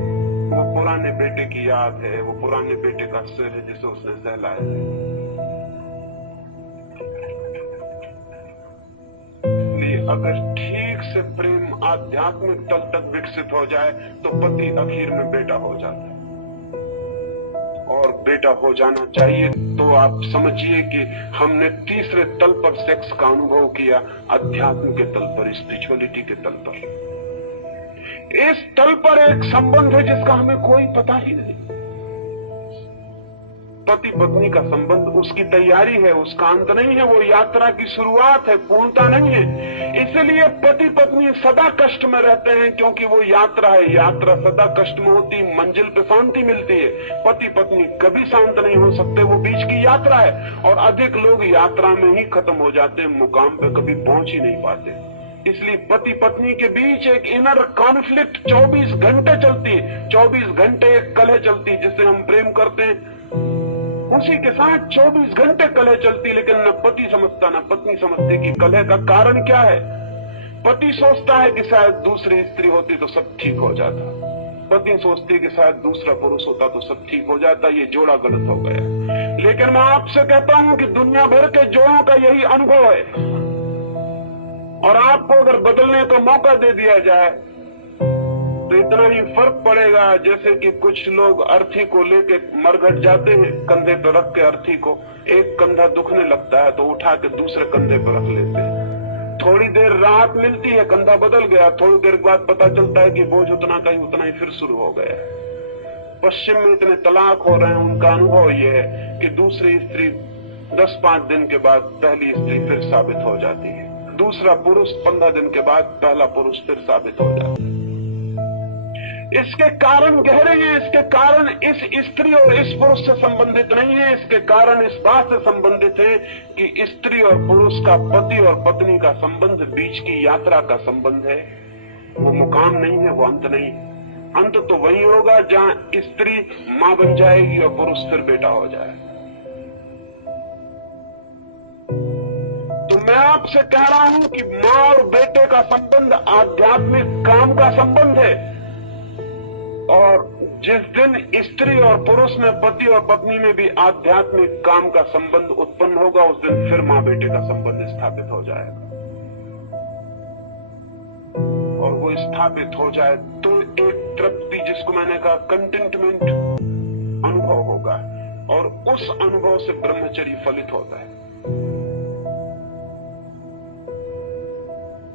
वो पुराने बेटे की याद है, वो पुराने बेटे का सिर है जिसे उसने सहलाया है। अगर ठीक से प्रेम आध्यात्मिक तल तक विकसित हो जाए तो पति आखिर में बेटा हो जाता है, और बेटा हो जाना चाहिए। तो आप समझिए कि हमने तीसरे तल पर सेक्स का अनुभव किया, अध्यात्म के तल पर, स्पिरिचुअलिटी के तल पर। इस तल पर एक संबंध है जिसका हमें कोई पता ही नहीं। पति पत्नी का संबंध उसकी तैयारी है, उसका अंत नहीं है, वो यात्रा की शुरुआत है, पूर्णता नहीं है। इसलिए पति पत्नी सदा कष्ट में रहते हैं, क्योंकि वो यात्रा है। यात्रा सदा कष्ट में होती, मंजिल पे शांति मिलती है। पति पत्नी कभी शांत नहीं हो सकते, वो बीच की यात्रा है। और अधिक लोग यात्रा में ही खत्म हो जाते हैं, मुकाम पे कभी पहुंच ही नहीं पाते। इसलिए पति पत्नी के बीच एक इनर कॉन्फ्लिक्ट 24 घंटे चलती है। 24 घंटे एक कलह चलती है, जिससे हम प्रेम करते हैं, उसी के साथ 24 घंटे कलह चलती, लेकिन न पति समझता न पत्नी समझती कि कलह का कारण क्या है। पति सोचता है कि शायद दूसरी स्त्री होती तो सब ठीक हो जाता, पत्नी सोचती कि शायद दूसरा पुरुष होता तो सब ठीक हो जाता, ये जोड़ा गलत हो गया। लेकिन मैं आपसे कहता हूं कि दुनिया भर के जोड़ों का यही अनुभव है। और आपको अगर बदलने का मौका दे दिया जाए तो इतना ही फर्क पड़ेगा, जैसे कि कुछ लोग अर्थी को लेके मरघट जाते हैं, कंधे पर रख के अर्थी को, एक कंधा दुखने लगता है तो उठा के दूसरे कंधे पर रख लेते हैं। थोड़ी देर राहत मिलती है, कंधा बदल गया, थोड़ी देर बाद पता चलता है कि बोझ उतना का ही उतना ही फिर शुरू हो गया। पश्चिम में इतने तलाक हो रहे हैं, उनका अनुभव यह है कि दूसरी स्त्री 10-5 दिन के बाद पहली स्त्री फिर साबित हो जाती है, दूसरा पुरुष 15 दिन के बाद पहला पुरुष फिर साबित हो जाता है। इसके कारण गहरे हैं। इसके कारण इस स्त्री और इस पुरुष से संबंधित नहीं है, इसके कारण इस बात से संबंधित है कि स्त्री और पुरुष का, पति और पत्नी का संबंध बीच की यात्रा का संबंध है। वो मुकाम नहीं है, वो अंत नहीं है। अंत तो वही होगा जहां स्त्री मां बन जाएगी और पुरुष फिर बेटा हो जाएगा। तो मैं आपसे कह रहा हूं कि मां और बेटे का संबंध आध्यात्मिक काम का संबंध है। और जिस दिन स्त्री और पुरुष में, पति और पत्नी में भी आध्यात्मिक काम का संबंध उत्पन्न होगा, उस दिन फिर मां बेटे का संबंध स्थापित हो जाएगा। और वो स्थापित हो जाए तो एक तृप्ति, जिसको मैंने कहा कंटेंटमेंट अनुभव होगा, और उस अनुभव से ब्रह्मचर्य फलित होता है।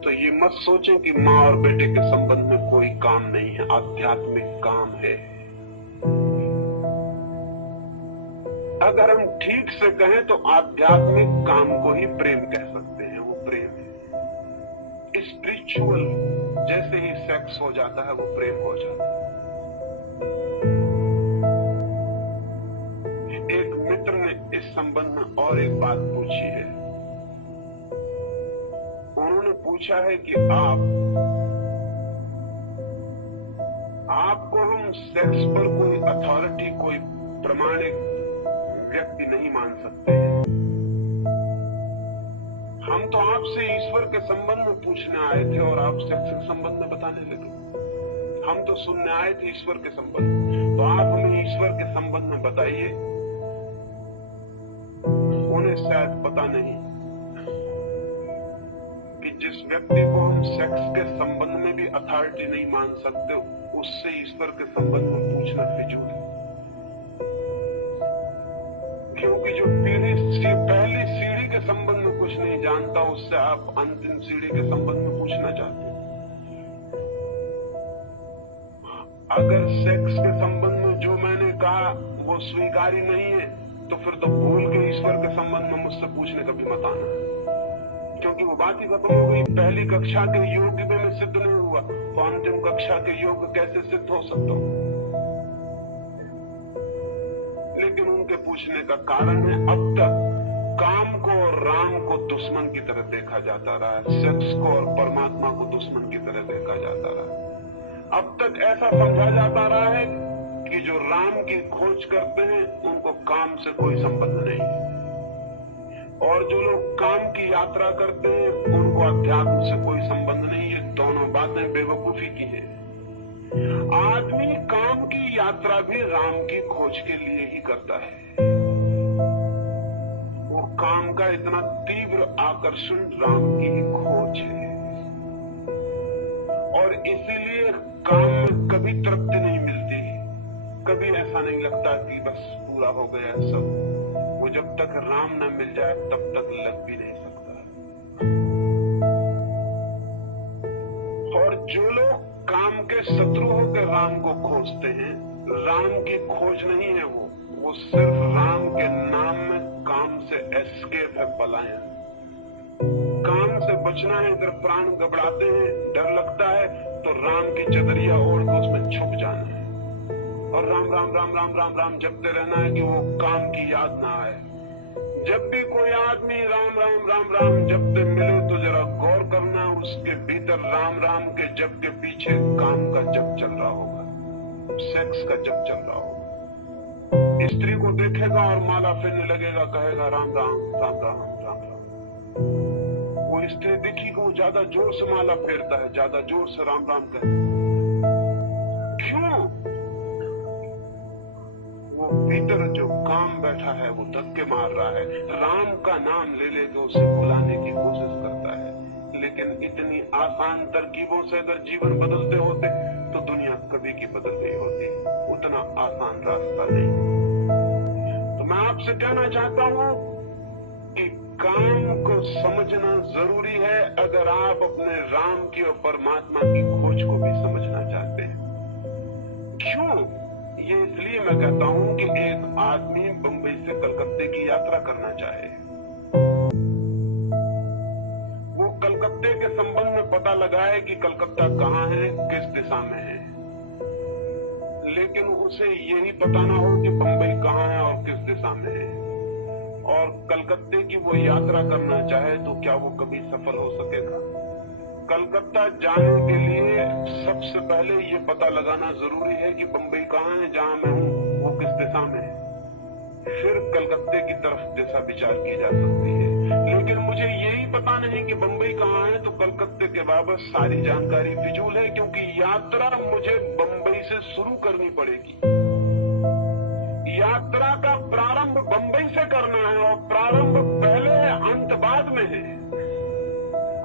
तो ये मत सोचें कि मां और बेटे के संबंध में कोई काम नहीं है, आध्यात्मिक काम है। अगर हम ठीक से कहें तो आध्यात्मिक काम को ही प्रेम कह सकते हैं, वो प्रेम है। स्पिरिचुअल जैसे ही सेक्स हो जाता है, वो प्रेम हो जाता है। एक मित्र ने इस संबंध में और एक बात पूछी है। उन्होंने पूछा है कि आपको हम सेक्स पर कोई अथॉरिटी, कोई प्रमाणिक व्यक्ति नहीं मान सकते हैं। हम तो आपसे ईश्वर के संबंध में पूछने आए थे और आप सेक्स के संबंध में बताने लगे। हम तो सुनने आए थे ईश्वर के संबंध, तो आप हमें ईश्वर के संबंध में बताइए। उन्हें शायद पता नहीं कि जिस व्यक्ति को हम सेक्स के संबंध में भी अथॉरिटी नहीं मान सकते, उससे ईश्वर के संबंध में पूछना फिजूल है। क्योंकि जो पहली सीढ़ी के संबंध में कुछ नहीं जानता, उससे आप अंतिम सीढ़ी के संबंध में पूछना चाहते हैं। अगर सेक्स के संबंध में जो मैंने कहा वो स्वीकारी नहीं है, तो फिर तो भूल के ईश्वर के संबंध में मुझसे पूछने का भी मत आना, क्योंकि वो बात ही खत्म हो गई। पहली कक्षा के योग में मैं सिद्ध नहीं हुआ, तो अंतिम कक्षा के योग कैसे सिद्ध हो सकता हूं? लेकिन उनके पूछने का कारण है, अब तक काम को और राम को दुश्मन की तरह देखा जाता रहा है, सेक्स को और परमात्मा को दुश्मन की तरह देखा जाता रहा है। अब तक ऐसा समझा जाता रहा है कि जो राम की खोज करते हैं उनको काम से कोई संबंध नहीं है, और जो लोग काम की यात्रा करते हैं उनको अध्यात्म से कोई संबंध नहीं है। दोनों बातें बेवकूफी की है। आदमी काम की यात्रा भी राम की खोज के लिए ही करता है। वो काम का इतना तीव्र आकर्षण राम की ही खोज है, और इसीलिए काम में कभी तृप्ति नहीं मिलती, कभी ऐसा नहीं लगता कि बस पूरा हो गया सब। वो जब तक राम न मिल जाए तब तक लग भी नहीं सकता। और जो लोग काम के शत्रु होकर राम को खोजते हैं, राम की खोज नहीं है वो वो सिर्फ राम के नाम में काम से एस्केप है, पलायन। काम से बचना है, इधर प्राण घबराते हैं, डर लगता है, तो राम की चदरिया ओढ़ के उसमें छुप जाना है और राम राम राम राम राम राम जपते रहना है कि वो काम की याद ना आए। जब भी कोई आदमी राम राम राम राम जपते मिले तो जरा गौर करना, उसके भीतर राम राम के जप के पीछे काम का जप चल रहा होगा, सेक्स का जप चल रहा होगा। स्त्री को देखेगा और माला फेरने लगेगा, कहेगा राम राम राम राम राम राम। वो स्त्री देखी कि वो ज्यादा जोर से माला फेरता है, ज्यादा जोर से राम राम कहता है। क्यों? वो भीतर जो काम बैठा है वो धक्के मार रहा है, राम का नाम ले लेकर उसे बुलाने की कोशिश करता है। लेकिन इतनी आसान तरकीबों से अगर जीवन बदलते होते तो दुनिया कभी की बदल गई होती। उतना आसान रास्ता नहीं। तो मैं आपसे कहना चाहता हूं कि काम को समझना जरूरी है अगर आप अपने राम की और परमात्मा की खोज को भी समझना चाहते हैं। क्यों? ये इसलिए मैं कहता हूं कि एक आदमी बंबई से कलकत्ते की यात्रा करना चाहे, वो कलकत्ते के संबंध में पता लगाए कि कलकत्ता कहाँ है, किस दिशा में है, लेकिन उसे यही पता ना हो कि बंबई कहाँ है और किस दिशा में है। और कलकत्ते की वो यात्रा करना चाहे तो क्या वो कभी सफल हो सकेगा? कलकत्ता जाने के लिए सबसे पहले ये पता लगाना जरूरी है कि बंबई कहाँ है, जहां मैं हूं वो किस दिशा में है, फिर कलकत्ते की तरफ दिशा विचार की जा सकती है। लेकिन मुझे यही पता नहीं कि बंबई कहाँ है तो कलकत्ते के बाबत सारी जानकारी फिजूल है, क्योंकि यात्रा मुझे बंबई से शुरू करनी पड़ेगी। यात्रा का प्रारंभ बंबई से करना है और प्रारंभ पहले है, अंत बाद में है।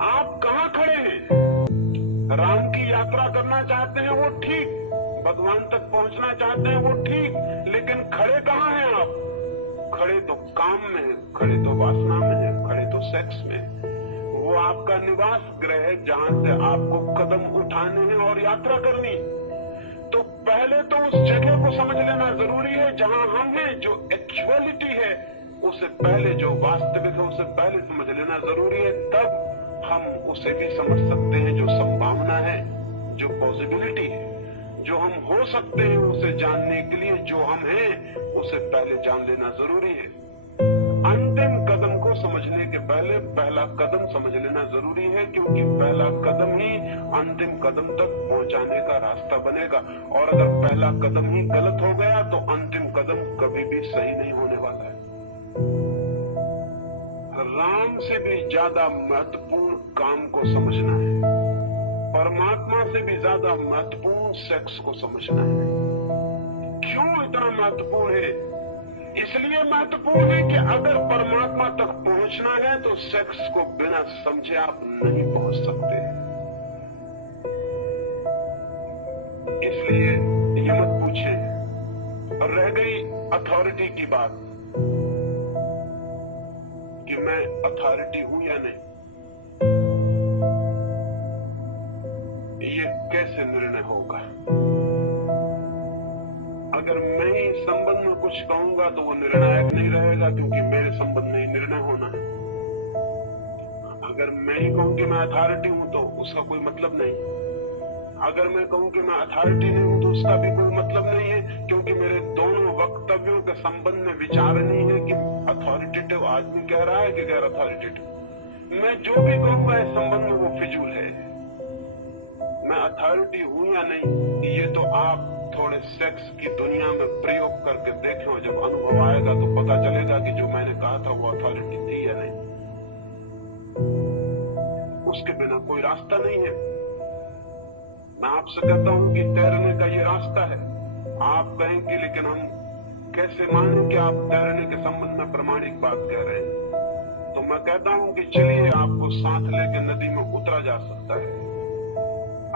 आप कहाँ खड़े हैं? राम की यात्रा करना चाहते हैं वो ठीक, भगवान तक पहुंचना चाहते हैं वो ठीक, लेकिन खड़े कहाँ हैं आप? खड़े तो काम में है, खड़े तो वासना में है, खड़े तो सेक्स में। वो आपका निवास गृह है जहां से आपको कदम उठाने हैं और यात्रा करनी। तो पहले तो उस जगह को समझ लेना जरूरी है जहां हम हैं, जो एक्चुअलिटी है उसे पहले, जो वास्तविक है उसे पहले समझ लेना जरूरी है। तब हम उसे भी समझ सकते हैं, जो संभावना है, जो पॉसिबिलिटी है, जो हम हो सकते हैं। उसे जानने के लिए जो हम हैं उसे पहले जान लेना जरूरी है। अंतिम कदम को समझने के पहले पहला कदम समझ लेना जरूरी है, क्योंकि पहला कदम ही अंतिम कदम तक पहुंचाने का रास्ता बनेगा। और अगर पहला कदम ही गलत हो गया तो अंतिम कदम कभी भी सही नहीं होने वाला है। राम से भी ज्यादा महत्वपूर्ण काम को समझना है, परमात्मा से भी ज्यादा महत्वपूर्ण सेक्स को समझना है। क्यों इतना महत्वपूर्ण है? इसलिए महत्वपूर्ण है कि अगर परमात्मा तक पहुंचना है तो सेक्स को बिना समझे आप नहीं पहुंच सकते। इसलिए ये मत पूछे। और रह गई अथॉरिटी की बात कि मैं अथॉरिटी हूं या नहीं, ये कैसे निर्णय होगा? अगर मैं ही संबंध में कुछ कहूंगा तो वो निर्णायक नहीं रहेगा, क्योंकि मेरे संबंध में ही निर्णय होना है। अगर मैं ही कहूं कि मैं अथॉरिटी हूं तो उसका कोई मतलब नहीं। अगर मैं कहूं कि मैं अथॉरिटी नहीं हूं तो उसका भी कोई मतलब नहीं है, क्योंकि मेरे दोनों वक्तव्यों के संबंध में विचार नहीं है कि अथॉरिटेटिव आदमी कह रहा है कि गैर अथॉरिटेटिव। मैं जो भी कहूंगा इस संबंध में वो फिजूल है। मैं अथॉरिटी हूं या नहीं, ये तो आप थोड़े सेक्स की दुनिया में प्रयोग करके देखें, और जब अनुभव आएगा तो पता चलेगा कि जो मैंने कहा था वो अथॉरिटी थी या नहीं। उसके बिना कोई रास्ता नहीं है। मैं आपसे कहता हूं कि तैरने का ये रास्ता है। आप कहेंगे लेकिन हम कैसे माने कि आप तैरने के संबंध में प्रमाणिक बात कह रहे हैं? तो मैं कहता हूं कि चलिए आपको साथ लेकर नदी में उतरा जा सकता है।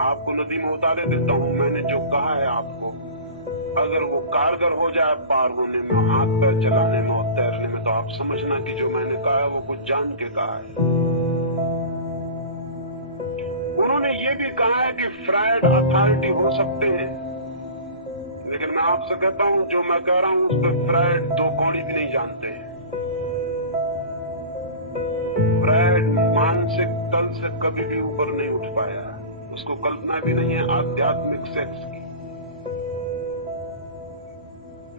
आपको नदी में उतारे देता हूं। मैंने जो कहा है आपको, अगर वो कारगर हो जाए पार होने में, हाथ पैर चलाने में और तैरने में, तो आप समझना कि जो मैंने कहा है वो कुछ जान के कहा है। उन्होंने ये भी कहा है कि फ्रायड अथॉरिटी हो सकते हैं, लेकिन मैं आपसे कहता हूं जो मैं कह रहा हूं उस पर फ्रायड दो कौड़ी भी नहीं जानते हैं। फ्रायड मानसिक तल से कभी भी ऊपर नहीं उठ पाया, उसको कल्पना भी नहीं है आध्यात्मिक सेक्स की।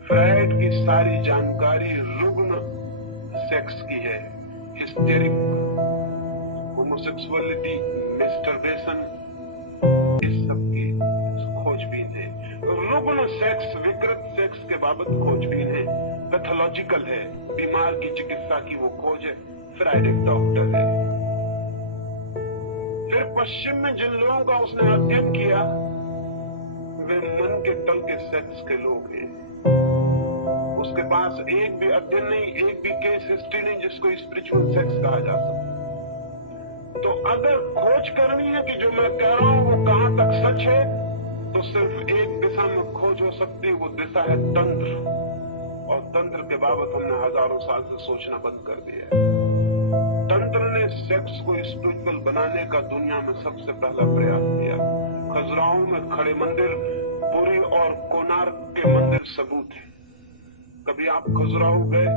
फ्रायड की सारी जानकारी रुग्ण सेक्स की है, हिस्टेरिक, होमोसेक्सुअलिटी, मैस्टरबेशन, इस सब की खोजबीन है। रुग्ण सेक्स, विकृत सेक्स के बाबत खोजबीन है, पैथोलॉजिकल है, बीमार की चिकित्सा की वो खोज है। फ्रायड एक डॉक्टर है। फिर पश्चिम में जिन लोगों का उसने अध्ययन किया वे मन के तल के सेक्स के लोग हैं। उसके पास एक भी अध्ययन नहीं, एक भी केस हिस्ट्री नहीं जिसको स्पिरिचुअल सेक्स कहा जा सकता। तो अगर खोज करनी है कि जो मैं कह रहा हूं वो कहां तक सच है, तो सिर्फ एक दिशा में खोज हो सकती है, वो दिशा है तंत्र। और तंत्र के बाबत हमने हजारों साल से सोचना बंद कर दिया है। तंत्र ने सेक्स को स्पिरिचुअल बनाने का दुनिया में सबसे पहला प्रयास किया। खजुराहो में खड़े मंदिर, पुरी और कोणार्क के मंदिर सबूत है। कभी आप खजुराहो गए?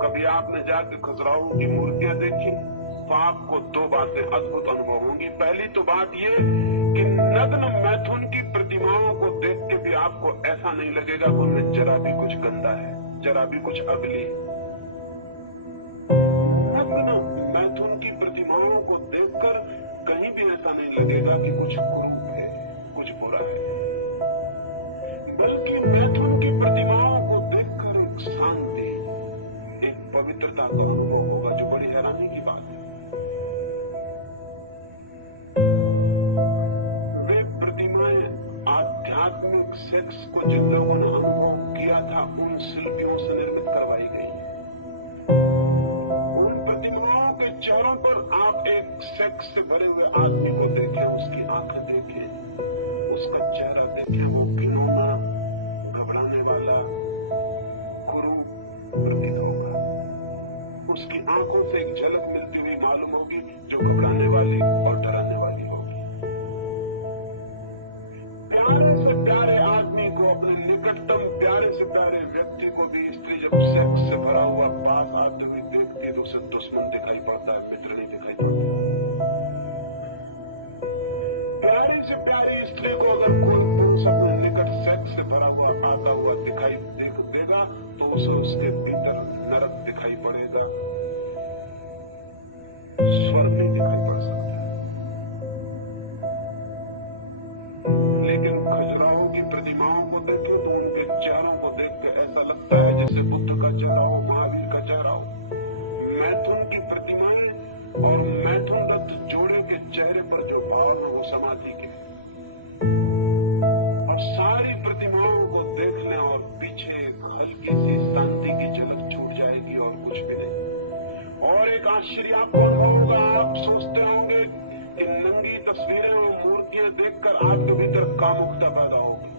कभी आपने जाकर खजुराहो की मूर्तियां देखी? तो आपको दो बातें अद्भुत अनुभव होंगी। पहली तो बात ये कि नग्न मैथुन की प्रतिमाओं को देख के भी आपको ऐसा नहीं लगेगा कि उनमें जरा भी कुछ गंदा है, जरा भी कुछ अगली। नग्न मैथुन की प्रतिमाओं को देखकर कहीं भी ऐसा नहीं लगेगा कि कुछ कुरूप है, कुछ बुरा है, बल्कि मैथुन की प्रतिमाओं को देखकर एक शांति, एक पवित्रता का अनुभव होगा, जो बड़ी हैरानी की बात है। वे प्रतिमाएं आध्यात्मिक सेक्स को जिन लोगों ने अनुभव किया था उन शिल्पियों से निर्मित करवाई गई है। उन प्रतिमाओं के चेहरों पर आप एक सेक्स से भरे हुए आदमी को देखें, उसकी आंखें देखें, उसका चेहरा देखें, वो घिनौना, घबराने वाला, कुरूप प्रतीत होगा। उसकी आंखों से एक झलक मिलती हुई मालूम होगी जो घबराने वाली और डराने वाली होगी। प्यारे से प्यारे आदमी को, अपने निकटतम प्यारे से प्यारे व्यक्ति को भी स्त्री जब सेक्स से भरा हुआ पास आते हुए देखती है तो उसे दुश्मन दिखाई पड़ता है, मित्र नहीं दिखाई पड़ता। प्यारी से प्यारी स्त्री को अगर कोई पुरुष अपने निकट सेक्स से भरा हुआ आता हुआ दिखाई देगा तो उसे उसके भीतर नरक दिखाई पड़ेगा, स्वर्ग नहीं दिखाई पड़ सकता। लेकिन खजुराहो की प्रतिमाओं को देखें तो उनके चेहरों को देख के ऐसा लगता है जैसे बुद्ध का चेहरा हो, महावीर का चेहरा हो। मैथुन की प्रतिमाएं और मैथुन रथ जोड़े के चेहरे पर जो भाव है वो समाधि के, और सारी प्रतिमाओं को देखने और पीछे एक हल्की सी शांति की झलक छूट जाएगी और कुछ भी नहीं। और एक आश्चर्य आपको अनुभव होगा, आप सोचते होंगे कि नंगी तस्वीरें और मूर्तियां देखकर आपके भीतर कामुकता पैदा होगी।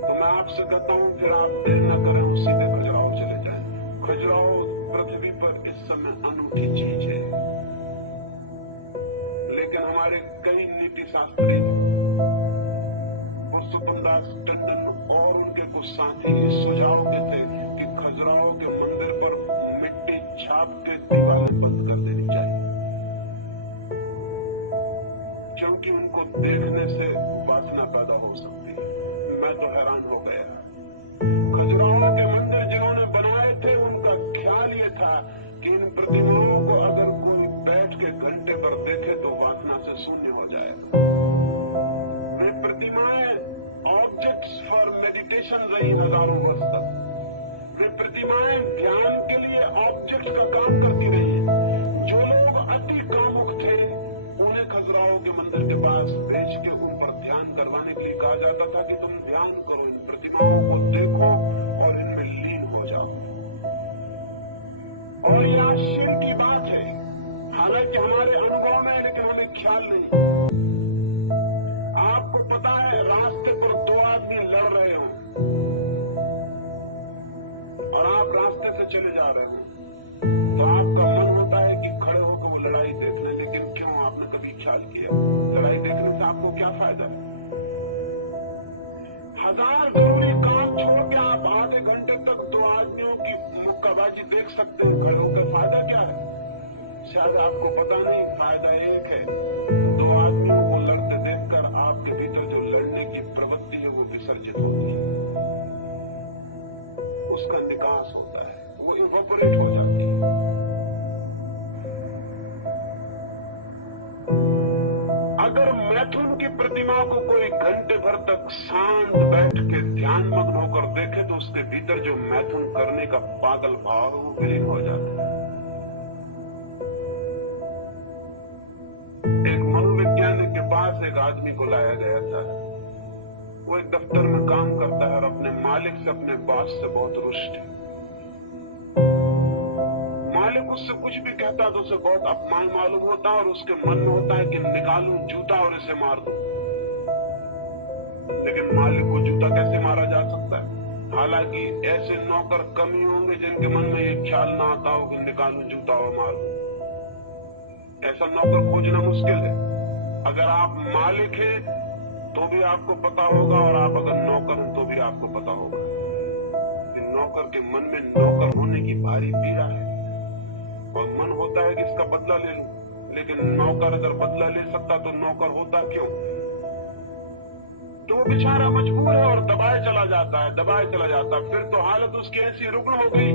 तो मैं आपसे कहता हूं फिर आप देर न करें, उसी पे खजुराहो चले जाएं। खजुराहो पृथ्वी पर इस समय अनूठी चीज है, लेकिन हमारे कई नीति शास्त्री पुरुषोत्तम दास टंडन और उनके कुछ साथी इस सुझाव के थे कि खजुराहो के मंदिर पर मिट्टी छाप के दीवारें बंद कर देनी चाहिए, क्योंकि उनको देखने से वासना पैदा हो सकती है। मैं तो हैरान हो गया। खजुराहो के मंदिर जिन्होंने बनाए थे उनका ख्याल ये था कि इन प्रतिमाओं को अगर कोई बैठ के घंटे पर देखे तो वासना से शून्य हो जाएगा। वे प्रतिमाएं ऑब्जेक्ट्स फॉर मेडिटेशन रही हजारों वर्ष तक। वे प्रतिमाएं ध्यान के लिए ऑब्जेक्ट का काम करती रही। जो लोग अति कामुक थे उन्हें खजुराहो के मंदिर के पास भेज के उन पर ध्यान करवाने के लिए कहा जाता था कि तुम ध्यान करो, इन प्रतिमाओं को देखो और इनमें लीन हो जाओ। और यह आश्चर्य की बात है, हालांकि हमारे अनुभव में है लेकिन हमें ख्याल नहीं। आपको पता है रास्ते पर दो आदमी लड़ रहे हो और आप रास्ते से चले जा रहे हो तो आपका मन होता है कि खड़े होकर वो लड़ाई देख लें, लेकिन क्यों? आपने कभी ख्याल किया लड़ाई देखने से आपको क्या फायदा है? 1000 जरूरी काम छोड़ के आप आधे घंटे तक 2 आदमियों की मुक्काबाजी देख सकते हैं, खड़े होकर फायदा क्या है? शायद आपको पता नहीं, फायदा एक है, 2 आदमियों को लड़ते देखकर आपके भीतर जो लड़ने की प्रवृत्ति है वो विसर्जित होती है, उसका निकास होता है, वो इवोपोरेट हो जाती है। अगर मैथुन की प्रतिमा को कोई घंटे भर तक शांत बैठ के ध्यान मग्न होकर देखे तो उसके भीतर जो मैथुन करने का पागल भाव है वो विलीन हो जाता है। एक मनोवैज्ञानिक के पास एक आदमी को लाया गया था। वो एक दफ्तर में काम करता है और अपने मालिक से, अपने बॉस से बहुत रुष्ट है। मालिक उससे कुछ भी कहता तो उसे बहुत अपमान मालूम होता है और उसके मन में होता है कि निकालूं जूता और इसे मार दूं। लेकिन मालिक को जूता कैसे मारा जा सकता है? हालांकि ऐसे नौकर कम ही होंगे जिनके मन में ये ख्याल ना आता हो कि निकालूं जूता और मारूं। ऐसा नौकर खोजना मुश्किल है। अगर आप मालिक हैं तो भी आपको पता होगा, और आप अगर नौकर हैं तो भी आपको पता होगा कि नौकर के मन में नौकर होने की भारी पीड़ा है और मन होता है कि इसका बदला ले लूं। लेकिन नौकर अगर बदला ले सकता तो नौकर होता क्यों? तो वो बेचारा मजबूर है और दबाए चला जाता है, दबाए चला जाता है। फिर तो हालत उसकी ऐसी रुग्ण हो गई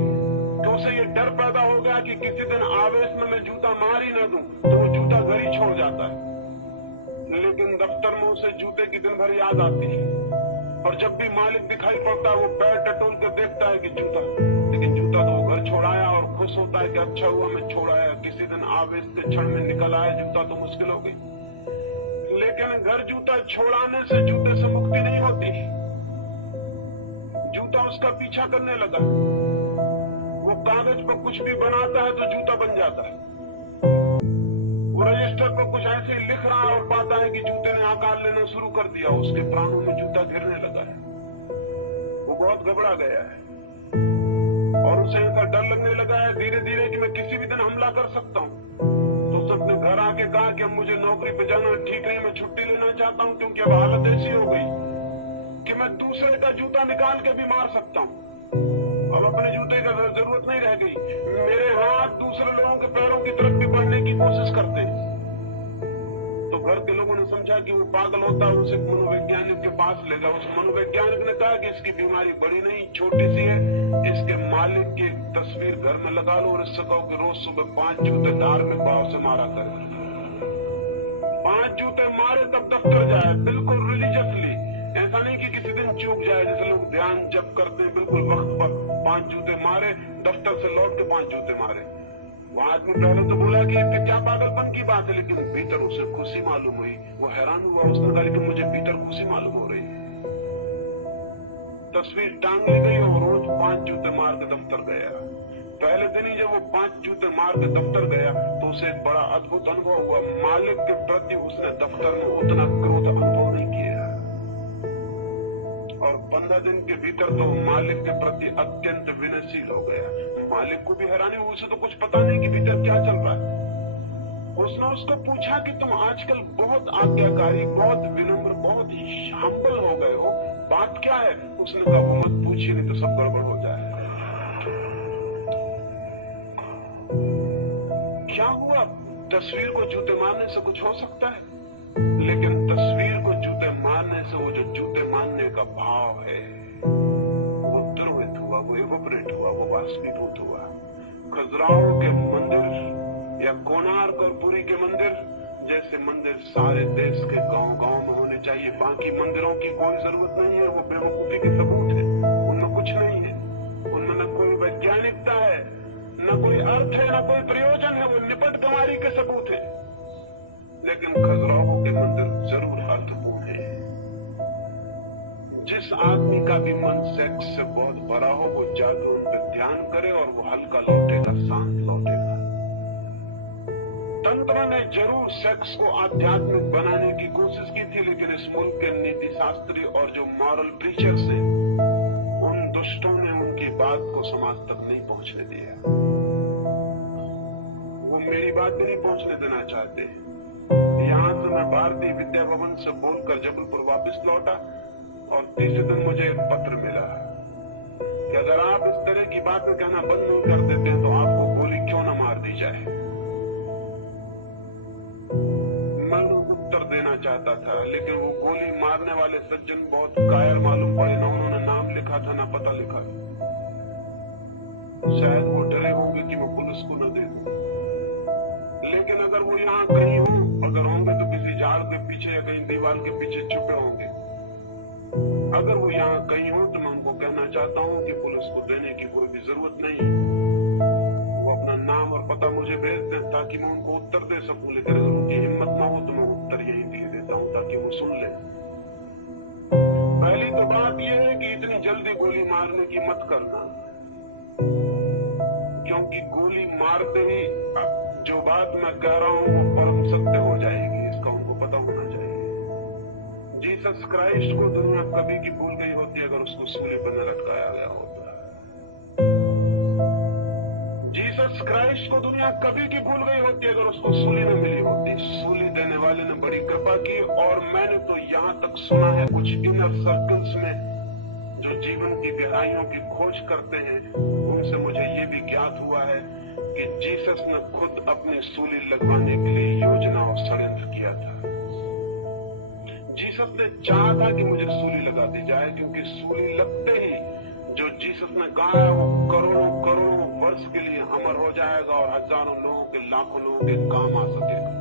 कि उसे ये डर पैदा हो गया कि किसी दिन आवेश में मैं जूता मार ही न दूं, तो वो जूता घर ही छोड़ जाता है। लेकिन दफ्तर में उसे जूते की दिन भर याद आती है, और जब भी मालिक दिखाई पड़ता है वो पैर टटोल कर देखता है कि जूता, लेकिन जूता तो वो घर छोड़ाया और खुश होता है कि अच्छा हुआ मैं छोड़ाया। किसी दिन आवेश के क्षण में निकल आया जूता तो मुश्किल हो गई। लेकिन घर जूता छोड़ाने से जूते से मुक्ति नहीं होती। जूता उसका पीछा करने लगा। वो कागज पर कुछ भी बनाता है तो जूता बन जाता है। वो रजिस्टर पर कुछ ऐसे ही लिख रहा है और पाता है कि जूते ने आकार लेना शुरू कर दिया। उसके प्राणों में जूता गिरने लगा है। वो बहुत घबरा गया है और उसे इनका डर लगने लगा है धीरे धीरे कि मैं किसी भी दिन हमला कर सकता हूँ। तो उसने अपने घर आके कहा कि अब मुझे नौकरी पे जाना ठीक नहीं, मैं छुट्टी लेना चाहता हूँ, क्योंकि अब हालत ऐसी हो गई कि मैं दूसरे का जूता निकाल के भी मार सकता हूँ। अब अपने जूते की जरूरत नहीं रह गई। मेरे हाथ दूसरे लोगों के पैरों की तरफ भी बढ़ने की कोशिश करते हैं। तो घर के लोगों ने समझा कि वो पागल होता है, उसे मनोवैज्ञानिक के पास ले गया। उस मनोवैज्ञानिक ने कहा कि इसकी बीमारी बड़ी नहीं, छोटी सी है, इसके मालिक की तस्वीर घर में लगा लो और इससे कहो कि रोज सुबह 5 जूते धार्मिक भाव से मारा करे। 5 जूते मारे तब दफ्तर जाए, बिल्कुल रिलीजियसली। ऐसा नहीं कि किसी दिन चूक जाए, जैसे लोग ध्यान जप करते हैं, बिल्कुल वक्त पर 5 जूते मारे, दफ्तर से लौट के 5 जूते मारे। वो आदमी पहले तो बोला कि इसके क्या पागलपन की बात है, लेकिन भीतर उसे खुशी मालूम हुई। वो हैरान हुआ, उसने कहा लेकिन मुझे भीतर खुशी मालूम हो रही है। तस्वीर टांग ली गई और रोज 5 जूते मार के दफ्तर गया। पहले दिन ही जब वो 5 जूते मार के दफ्तर गया तो उसे एक बड़ा अद्भुत अनुभव हुआ। मालिक के प्रति उसने दफ्तर में उतना क्रोध अनुभव नहीं किया, और 15 दिन के भीतर तो मालिक के प्रति अत्यंत विनयशील हो गया। मालिक को भी हैरानी हुई, उसे तो कुछ पता नहीं कि भीतर क्या चल रहा है। उसने उसको पूछा कि तुम आजकल बहुत आज्ञाकारी, बहुत विनम्र, बहुत हम्बल हो गए हो, बात क्या है? उसने कहा वो मत पूछिए, नहीं तो सब गड़बड़ हो जाए। क्या हुआ? तस्वीर को जूते मारने से कुछ हो सकता है, लेकिन तस्वीर को जूते मारने से वो जो जूते मारने का भाव है वो द्रवित हुआ, वो इवोपरेट हुआ, वो वाष्पीभूत हुआ। खजुराहो के मंदिर या कोणार्क और पुरी के मंदिर जैसे मंदिर सारे देश के गांव-गांव में होने चाहिए। बाकी मंदिरों की कोई जरूरत नहीं है, वो बेवकूफी के सबूत है, उनमें कुछ नहीं है, उनमें न कोई वैज्ञानिकता है, न कोई अर्थ है, न कोई प्रयोजन है, वो निपट गंवारी के सबूत है। लेकिन खजुराहो के मंदिर जरूर अर्थपूर्ण है। जिस आदमी का भी मन सेक्स से बहुत बड़ा हो वो जाके उन पर ध्यान करे और वो हल्का लौटेगा, शांत लौटेगा। तंत्र ने जरूर सेक्स को आध्यात्मिक बनाने की कोशिश की थी, लेकिन इस मुल्क के नीति शास्त्री और जो मॉरल प्रीचर्स हैं, उन दुष्टों ने उनकी बात को समाज तक नहीं पहुंचने दिया। वो मेरी बात भी नहीं पहुंचने देना चाहते। यहां से मैं भारतीय विद्या भवन से बोलकर जबलपुर वापस लौटा और तीसरे दिन मुझे एक पत्र मिला कि अगर आप इस तरह की बातें कहना बंद नहीं कर देते तो आपको गोली क्यों न मार दी जाए। मैं उत्तर देना चाहता था, लेकिन वो गोली मारने वाले सज्जन बहुत कायर मालूम पड़े। ना उन्होंने नाम लिखा था, ना पता लिखा था। शायद वो डरे होंगे कि मैं पुलिस को न दे दूं। लेकिन अगर वो यहाँ कहीं हो, अगर होंगे तो किसी झाड़ के पीछे या कहीं दीवार के पीछे छुपे होंगे। अगर वो यहाँ कहीं हो तो मैं उनको कहना चाहता हूँ कि पुलिस को देने की कोई भी जरूरत नहीं। वो अपना नाम और पता मुझे भेज दें ताकि मैं उनको उत्तर दे सकूं। लेकिन अगर उनकी हिम्मत ना हो तो मैं उत्तर यही दे देता हूँ ताकि वो सुन ले। पहली तो बात यह है कि इतनी जल्दी गोली मारने की मत करना, क्योंकि गोली मारते ही जो बात मैं कह रहा हूँ वो परम सत्य हो जाएगी। इसका उनको पता होना चाहिए। जीसस क्राइस्ट को दुनिया कभी की भूल गई होती अगर उसको सूली पर न लटकाया गया होता। जीसस क्राइस्ट को दुनिया कभी की भूल गई होती अगर उसको सूली न मिली होती। सूली देने वाले ने बड़ी कृपा की। और मैंने तो यहाँ तक सुना है कुछ इनर सर्कल्स में जो जीवन की गहराइयों की खोज करते हैं, उनसे मुझे ये भी ज्ञात हुआ है कि जीसस ने खुद अपनी सूली लगवाने के लिए योजना और षड्यंत्र किया था। जीसस ने चाहा था कि मुझे सूली लगा दी जाए, क्योंकि सूली लगते ही जो जीसस ने कहा है वो करोड़ों करोड़ों वर्ष के लिए अमर हो जाएगा और हजारों लोगों के, लाखों लोगों के काम आ सकेगा।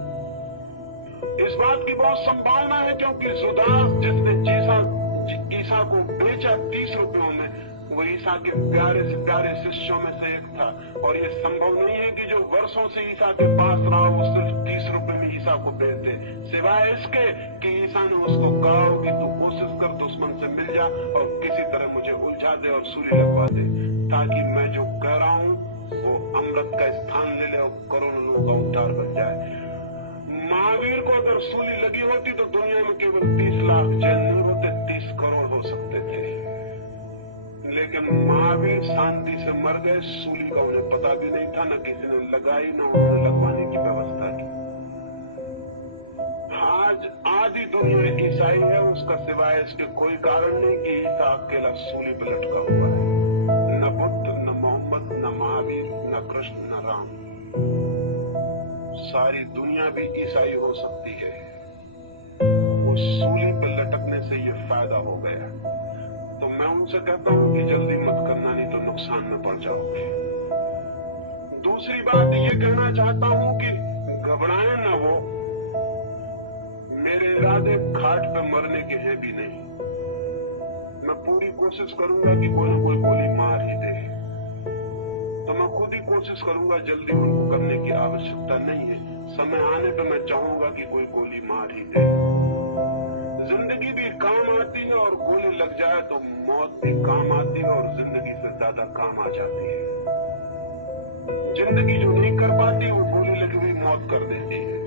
इस बात की बहुत संभावना है, क्योंकि जुदास जिसने ईसा को बेचा 30 रुपयों में, वो ईसा के प्यारे से प्यारे शिष्यों में से एक था। और ये संभव नहीं है कि जो वर्षों से ईसा के पास रहा वो सिर्फ 30 रुपए में ईसा को बेच दे, सिवाय इसके कि ईसा ने उसको कहा कि तू कोशिश कर, दुश्मन से मिल जा और किसी तरह मुझे उलझा दे और सूली लगवा दे, ताकि मैं जो कह रहा हूँ वो अमृत का स्थान ले ले और करोड़ों लोगों का उद्धार बन जाए। महावीर को अगर सूली लगी होती तो दुनिया में केवल 30 लाख जैन नहीं होते, 30 करोड़ हो सकते थे। लेकिन महावीर शांति से मर गए। सूली का उन्हें पता भी नहीं था, न किसी ने लगाई, न उन्होंने लगवाने की व्यवस्था की। आज आधी दुनिया ईसाई है, उसका सिवाय इसके कोई कारण नहीं कि ईसा अकेला सूली पर लटका हुआ है। न बुद्ध, न मोहम्मद, न महावीर, न कृष्ण, न राम। सारी दुनिया भी ईसाई हो सकती है। वो सूली पर लटकने से ये फायदा हो गया। तो मैं उनसे कहता हूं कि जल्दी मत करना, नहीं तो नुकसान में पड़ जाओगे। दूसरी बात ये कहना चाहता हूं कि घबराएं ना। वो मेरे इरादे खाट पे मरने के हैं भी नहीं। मैं पूरी कोशिश करूंगा कि कोई न कोई गोली मार ही दे, तो मैं खुद ही कोशिश करूंगा। जल्दी उनको करने की आवश्यकता नहीं है। समय आने पर मैं चाहूंगा कि कोई गोली मार ही दे। जिंदगी भी काम आती है और गोली लग जाए तो मौत भी काम आती है और जिंदगी से ज्यादा काम आ जाती है। जिंदगी जो नहीं कर पाती वो गोली लगी हुई मौत कर देती है।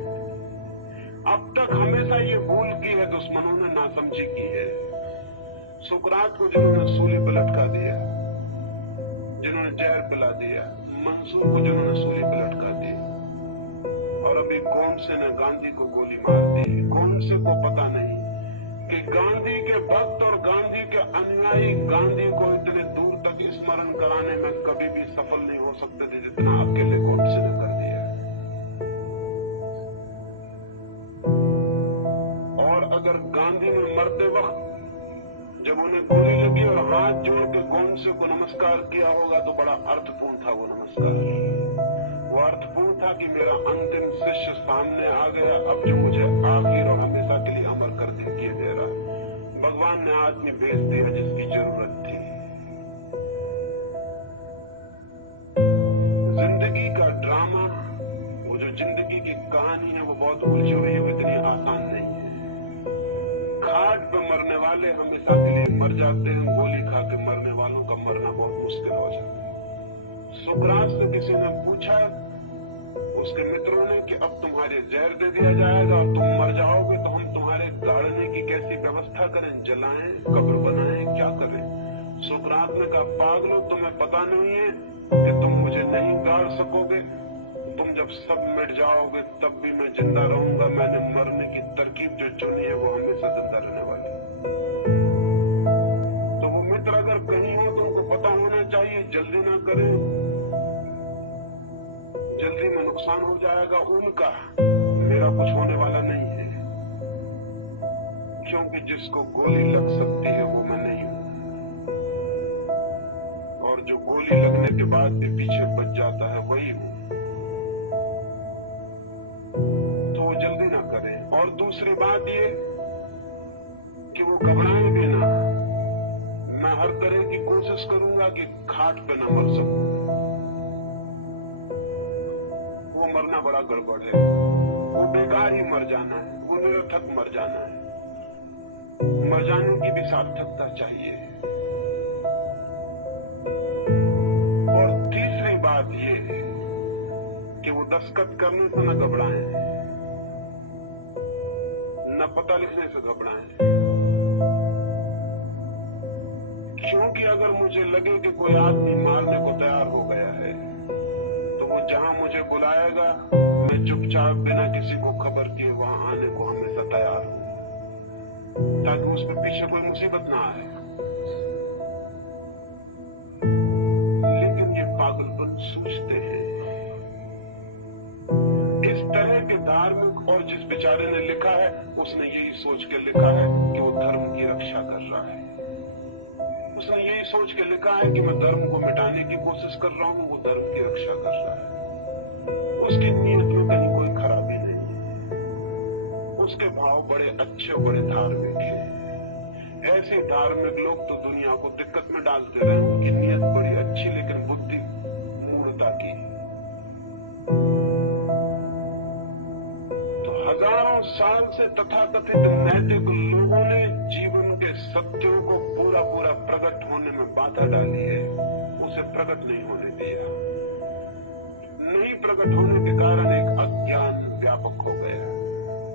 अब तक हमेशा ये भूल की है दुश्मनों ने, नासमझी की है। सुकरात को जिन्होंने सूली पर लटका दिया, जिन्होंने जहर पिला दिया, मंसूर को जिन्होंने सूली पर लटका दिया, और अभी गोडसे ने गांधी को गोली मार दी। गोडसे को पता नहीं कि गांधी के भक्त और गांधी के अनुयायी गांधी को इतने दूर तक स्मरण कराने में कभी भी सफल नहीं हो सकते थे जितना अकेले गोडसे ने कर दिया। और अगर गांधी ने मरते वक्त जब उन्हें गोली लगी और हाथ जोड़ के गोडसे को नमस्कार किया होगा तो बड़ा अर्थपूर्ण था वो नमस्कार। वो अर्थपूर्ण था कि मेरा अंतिम शिष्य सामने आ गया, अब जो मुझे आखिर और हमेशा के लिए अमर कर दिए दे रहा। भगवान ने आदमी भेज दिया जिसकी जरूरत थी। जिंदगी का ड्रामा, वो जो जिंदगी की कहानी है वो बहुत उलझी हुई है, वो इतनी आसान नहीं है। खाट पे मरने वाले हमेशा के लिए मर जाते हैं, गोली खा के मरने वालों का मरना बहुत मुश्किल हो जाता है। सुकरात से किसी ने पूछा उसके मित्रों ने कि अब तुम्हारे जहर दे दिया जाएगा और तुम मर जाओगे तो हम तुम्हारे गाड़ने की कैसी व्यवस्था करें, जलाएं, कब्र बनाएं, क्या करें? सुकरात ने कहा, पागलों, तुम्हें पता नहीं है कि तुम मुझे नहीं गाड़ सकोगे। तुम जब सब मिट जाओगे तब भी मैं जिंदा रहूंगा। मैंने मरने की तरकीब जो चुनी है वो हमेशा जिंदा रहने वाली। जब कहीं हो तो उनको पता होना चाहिए, जल्दी ना करें, जल्दी में नुकसान हो जाएगा उनका, मेरा कुछ होने वाला नहीं है, क्योंकि जिसको गोली लग सकती है वो मैं नहीं हूं, और जो गोली लगने के बाद भी पीछे बच जाता है वही हूं। तो वो जल्दी ना करें। और दूसरी बात ये कि वो घबराएं भी ना। मैं हर तरह की कोशिश करूंगा कि घाट पे न मर सकूं। वो मरना बड़ा गड़बड़ है, वो बेकार ही मर जाना है, वो निरर्थक मर जाना है। मर जाने की भी सार्थकता चाहिए। और तीसरी बात ये कि वो दस्तखत करने से न घबराएं, न पता लिखने से घबराएं, क्योंकि अगर मुझे लगे कि कोई आदमी मारने को तैयार हो गया है तो वो जहां मुझे बुलाएगा मैं चुपचाप बिना किसी को खबर किए वहां आने को हमेशा तैयार हूं, ताकि उस पर पीछे कोई मुसीबत ना आए। लेकिन ये पागलपन सूझते हैं। इस तरह के धार्मिक, और जिस बेचारे ने लिखा है उसने यही सोच के लिखा है कि वो धर्म की रक्षा कर रहा है। उसने यही सोच के लिखा है कि मैं धर्म को मिटाने की कोशिश कर रहा हूं, वो धर्म की रक्षा कर रहा है। उसकी नीयत में कहीं कोई खराबी नहीं है, उसके भाव बड़े अच्छे, बड़े धार्मिक हैं। ऐसे धार्मिक लोग तो दुनिया को दिक्कत में डालते रहे। उनकी नीयत बड़ी अच्छी, लेकिन बुद्धि मूढ़ता की। तो हजारों साल से तथाकथित नैतिक लोगों ने जीवन के सत्यों को पूरा पूरा प्रकट होने में बाधा डाली है, उसे प्रकट नहीं होने दिया। नहीं प्रकट होने के कारण एक अज्ञान व्यापक हो गया,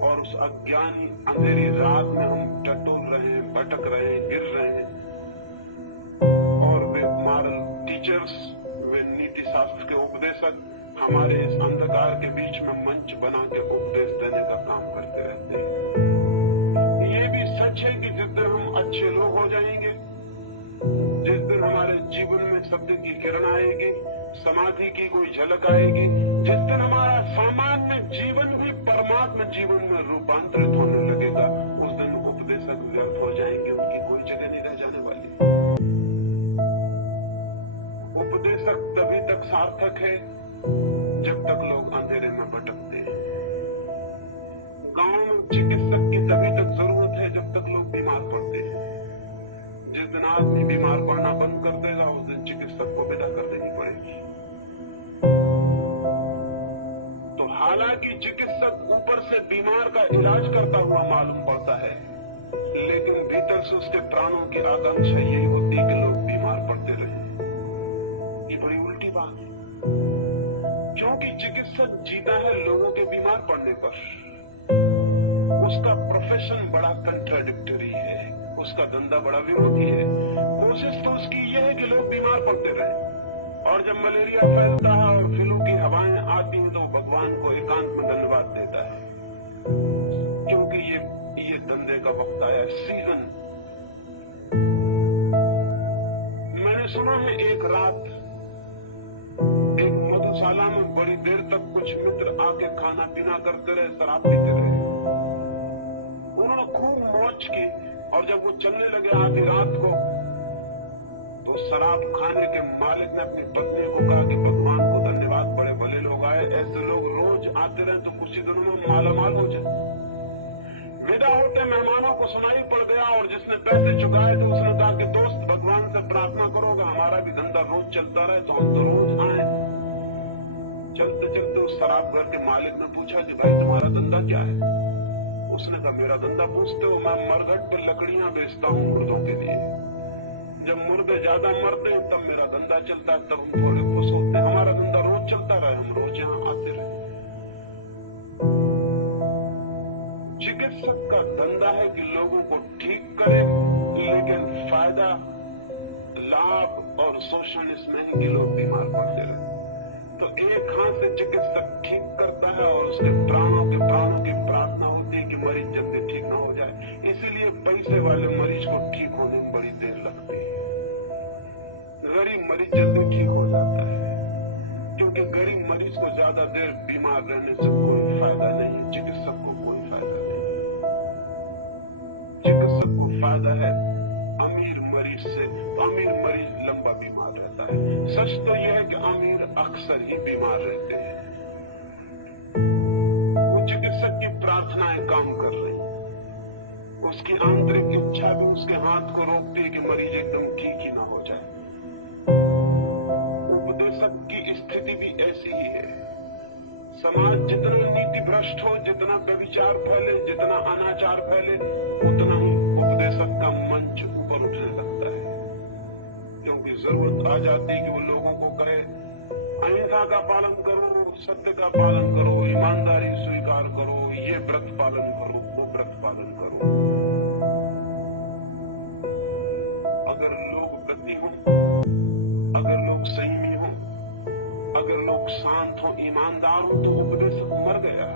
और उस अज्ञान ही अंधेरी रात में हम टटोल रहे हैं, भटक रहे हैं, गिर रहे हैं। और वे मॉरल टीचर्स, वे नीति शास्त्र के उपदेशक हमारे इस अंधकार के बीच में मंच बना के उपदेश देने का काम करते रहते हैं। ये भी सच है कि जिस दिन हम अच्छे लोग हो जाएंगे, जिस दिन हमारे जीवन में सत्य की किरण आएगी, समाधि की कोई झलक आएगी, जिस दिन हमारा सामान्य जीवन भी परमात्मा जीवन में रूपांतरित होने लगेगा, उस दिन उपदेशक व्यर्थ हो जाएंगे, उनकी कोई जगह नहीं रह जाने वाली। उपदेशक तभी तक सार्थक है जब तक लोग अंधेरे में भटकते हैं। गांव में चिकित्सक की तभी तक जरूरत है जब तक लोग बीमार पड़ते हैं। जिस दिन आदमी बीमार पड़ना बंद कर देगा, उस दिन चिकित्सक को विदा कर देनी पड़ेगी। तो हालांकि चिकित्सक ऊपर से बीमार का इलाज करता हुआ मालूम पड़ता है, लेकिन भीतर से उसके प्राणों की आकांक्षा यही होती है कि लोग बीमार पड़ते रहे। ये बड़ी उल्टी बात है, क्योंकि चिकित्सक जीता है लोगों के बीमार पड़ने पर। उसका प्रोफेशन बड़ा कंट्राडिक्टरी है, उसका धंधा बड़ा विरोधी है। कोशिश तो उसकी यह है कि लोग बीमार पड़ते रहे, और जब मलेरिया फैलता है और फ्लू की हवाएं आती हैं तो भगवान को एकांत में धन्यवाद देता है, क्योंकि ये धंधे का वक्त आया, सीजन। मैंने सुना है एक रात एक मधुशाला में बड़ी देर तक कुछ मित्र आके खाना पीना करते रहे, शराब पीते रहे। उन्होंने खूब मौज की, और जब वो चलने लगे आधी रात को, तो शराब खाने के मालिक ने अपनी पत्नी को कहा कि भगवान को धन्यवाद, बड़े भले लोग आए, ऐसे लोग रोज आते रहे तो कुछ ही दिनों में मालामाल हो जाए। विदा होते मेहमानों को सुनाई पड़ गया, और जिसने पैसे चुकाए थे उसने कहा कि दोस्त, भगवान से प्रार्थना करोगा हमारा भी धंधा रोज चलता रहे, तो हम तो रोज आए। चलते चलते उस शराब घर के मालिक ने पूछा कि भाई तुम्हारा धंधा क्या है? उसने कहा मेरा धंधा पूछते हो, मैं मरघट पर लकड़ियां बेचता हूँ मुर्दों के लिए। जब मुर्दे ज्यादा मरते हैं तब मेरा धंधा चलता है, तब हम थोड़े खुश होते हैं। हमारा धंधा रोज चलता रहे, हम रोज यहाँ आते रहे। चिकित्सक का धंधा है कि लोगों को ठीक करे, लेकिन फायदा, लाभ और शोषण इसमें है कि लोग बीमार पड़ते रहे। तो एक हाथ से चिकित्सक ठीक करता है, और उसके प्राणों की प्रार्थना होती है कि मरीज जल्दी ठीक ना हो जाए। इसीलिए पैसे वाले मरीज को ठीक होने में बड़ी देर लगती है। गरीब मरीज जल्दी ठीक हो जाता है, क्योंकि गरीब मरीज को ज्यादा देर बीमार रहने से कोई फायदा नहीं है। चिकित्सक को कोई फायदा नहीं। चिकित्सक को फायदा है अमीर मरीज से। अमीर मरीज लंबा बीमार रहता है। सच तो यह है कि अमीर अक्सर ही बीमार रहते हैं। वो चिकित्सक की प्रार्थनाएं काम कर रही, उसकी आंतरिक इच्छा भी उसके हाथ को रोकती है कि मरीज एकदम ठीक ही ना हो जाए। उपदेशक की स्थिति भी ऐसी ही है। समाज जितना नीति भ्रष्ट हो, जितना व्यभिचार फैले, जितना अनाचार फैले, उतना ही उपदेशक का मंच ऊपर उठने लगता है, क्योंकि जरूरत आ जाती है कि वो लोगों को कहे अहिंसा का पालन करो, सत्य का पालन करो, ईमानदारी स्वीकार करो, ये व्रत पालन करो, वो व्रत पालन करो। अगर लोग व्रती हों, अगर लोग संयमी हों, अगर लोग शांत हों, ईमानदार हों, तो उपदेशक मर गया,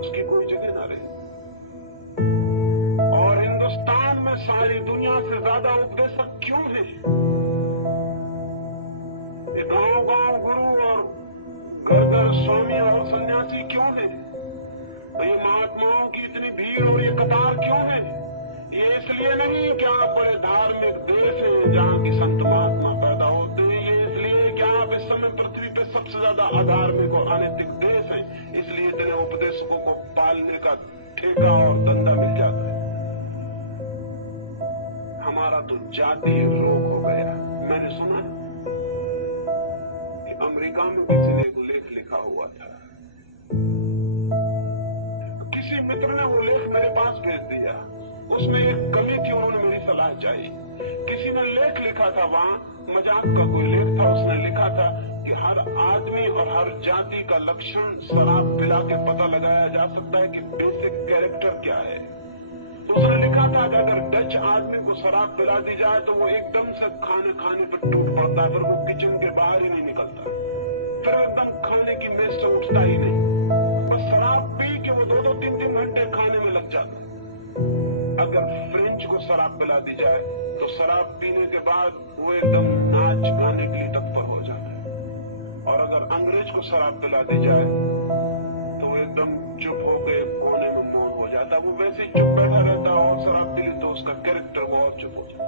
उसकी कोई जगह ना रही। और हिंदुस्तान में सारी दुनिया से ज्यादा उपदेशक क्यों है? ये गांव-गांव गुरु और घर-घर स्वामी और सन्यासी क्यों है? ये महात्माओं की इतनी भीड़ और ये कतार क्यों है? ये इसलिए नहीं कि आप बड़े धार्मिक देश हैं जहां की संत महात्मा पैदा होते हैं। ये इसलिए कि आप इस समय पृथ्वी पे सबसे ज्यादा अधार्मिक और अनैतिक देश है, इसलिए इतने उपदेशकों को पालने का ठेका और धंधा मिल जाता है। हमारा तो जातीय रोग हो गया। मैंने सुना कि अमेरिका में किसी ने एक लेख लिखा हुआ था। किसी मित्र ने वो लेख मेरे पास भेज दिया। उसमें एक कमी थी, उन्होंने मेरी सलाह चाहिए। किसी ने लेख लिखा था, वहां मजाक का कोई लेख था। उसने लिखा था कि हर आदमी और हर जाति का लक्षण शराब पिला के पता लगाया जा सकता है कि बेसिक कैरेक्टर क्या है। उसने लिखा था कि अगर डच आदमी को शराब पिला दी जाए तो वो एकदम से खाने पर टूट पड़ता है, फिर वो किचन के बाहर ही नहीं निकलता, फिर एकदम खाने की मेज से उठता ही नहीं। बस शराब पी के वो 2-2, 3-3 घंटे खाने में लग जाता है। अगर फ्रेंच को शराब पिला दी जाए तो शराब पीने के बाद वो एकदम नाच गाने के लिए तत्पर हो जाता है। और अगर अंग्रेज को शराब पिला दी जाए तो वो एकदम चुप हो गए कोने में मौन हो जाता। वो वैसे ही चुप बैठा रहता और शराब पी ली तो उसका कैरेक्टर बहुत चुप हो जाता।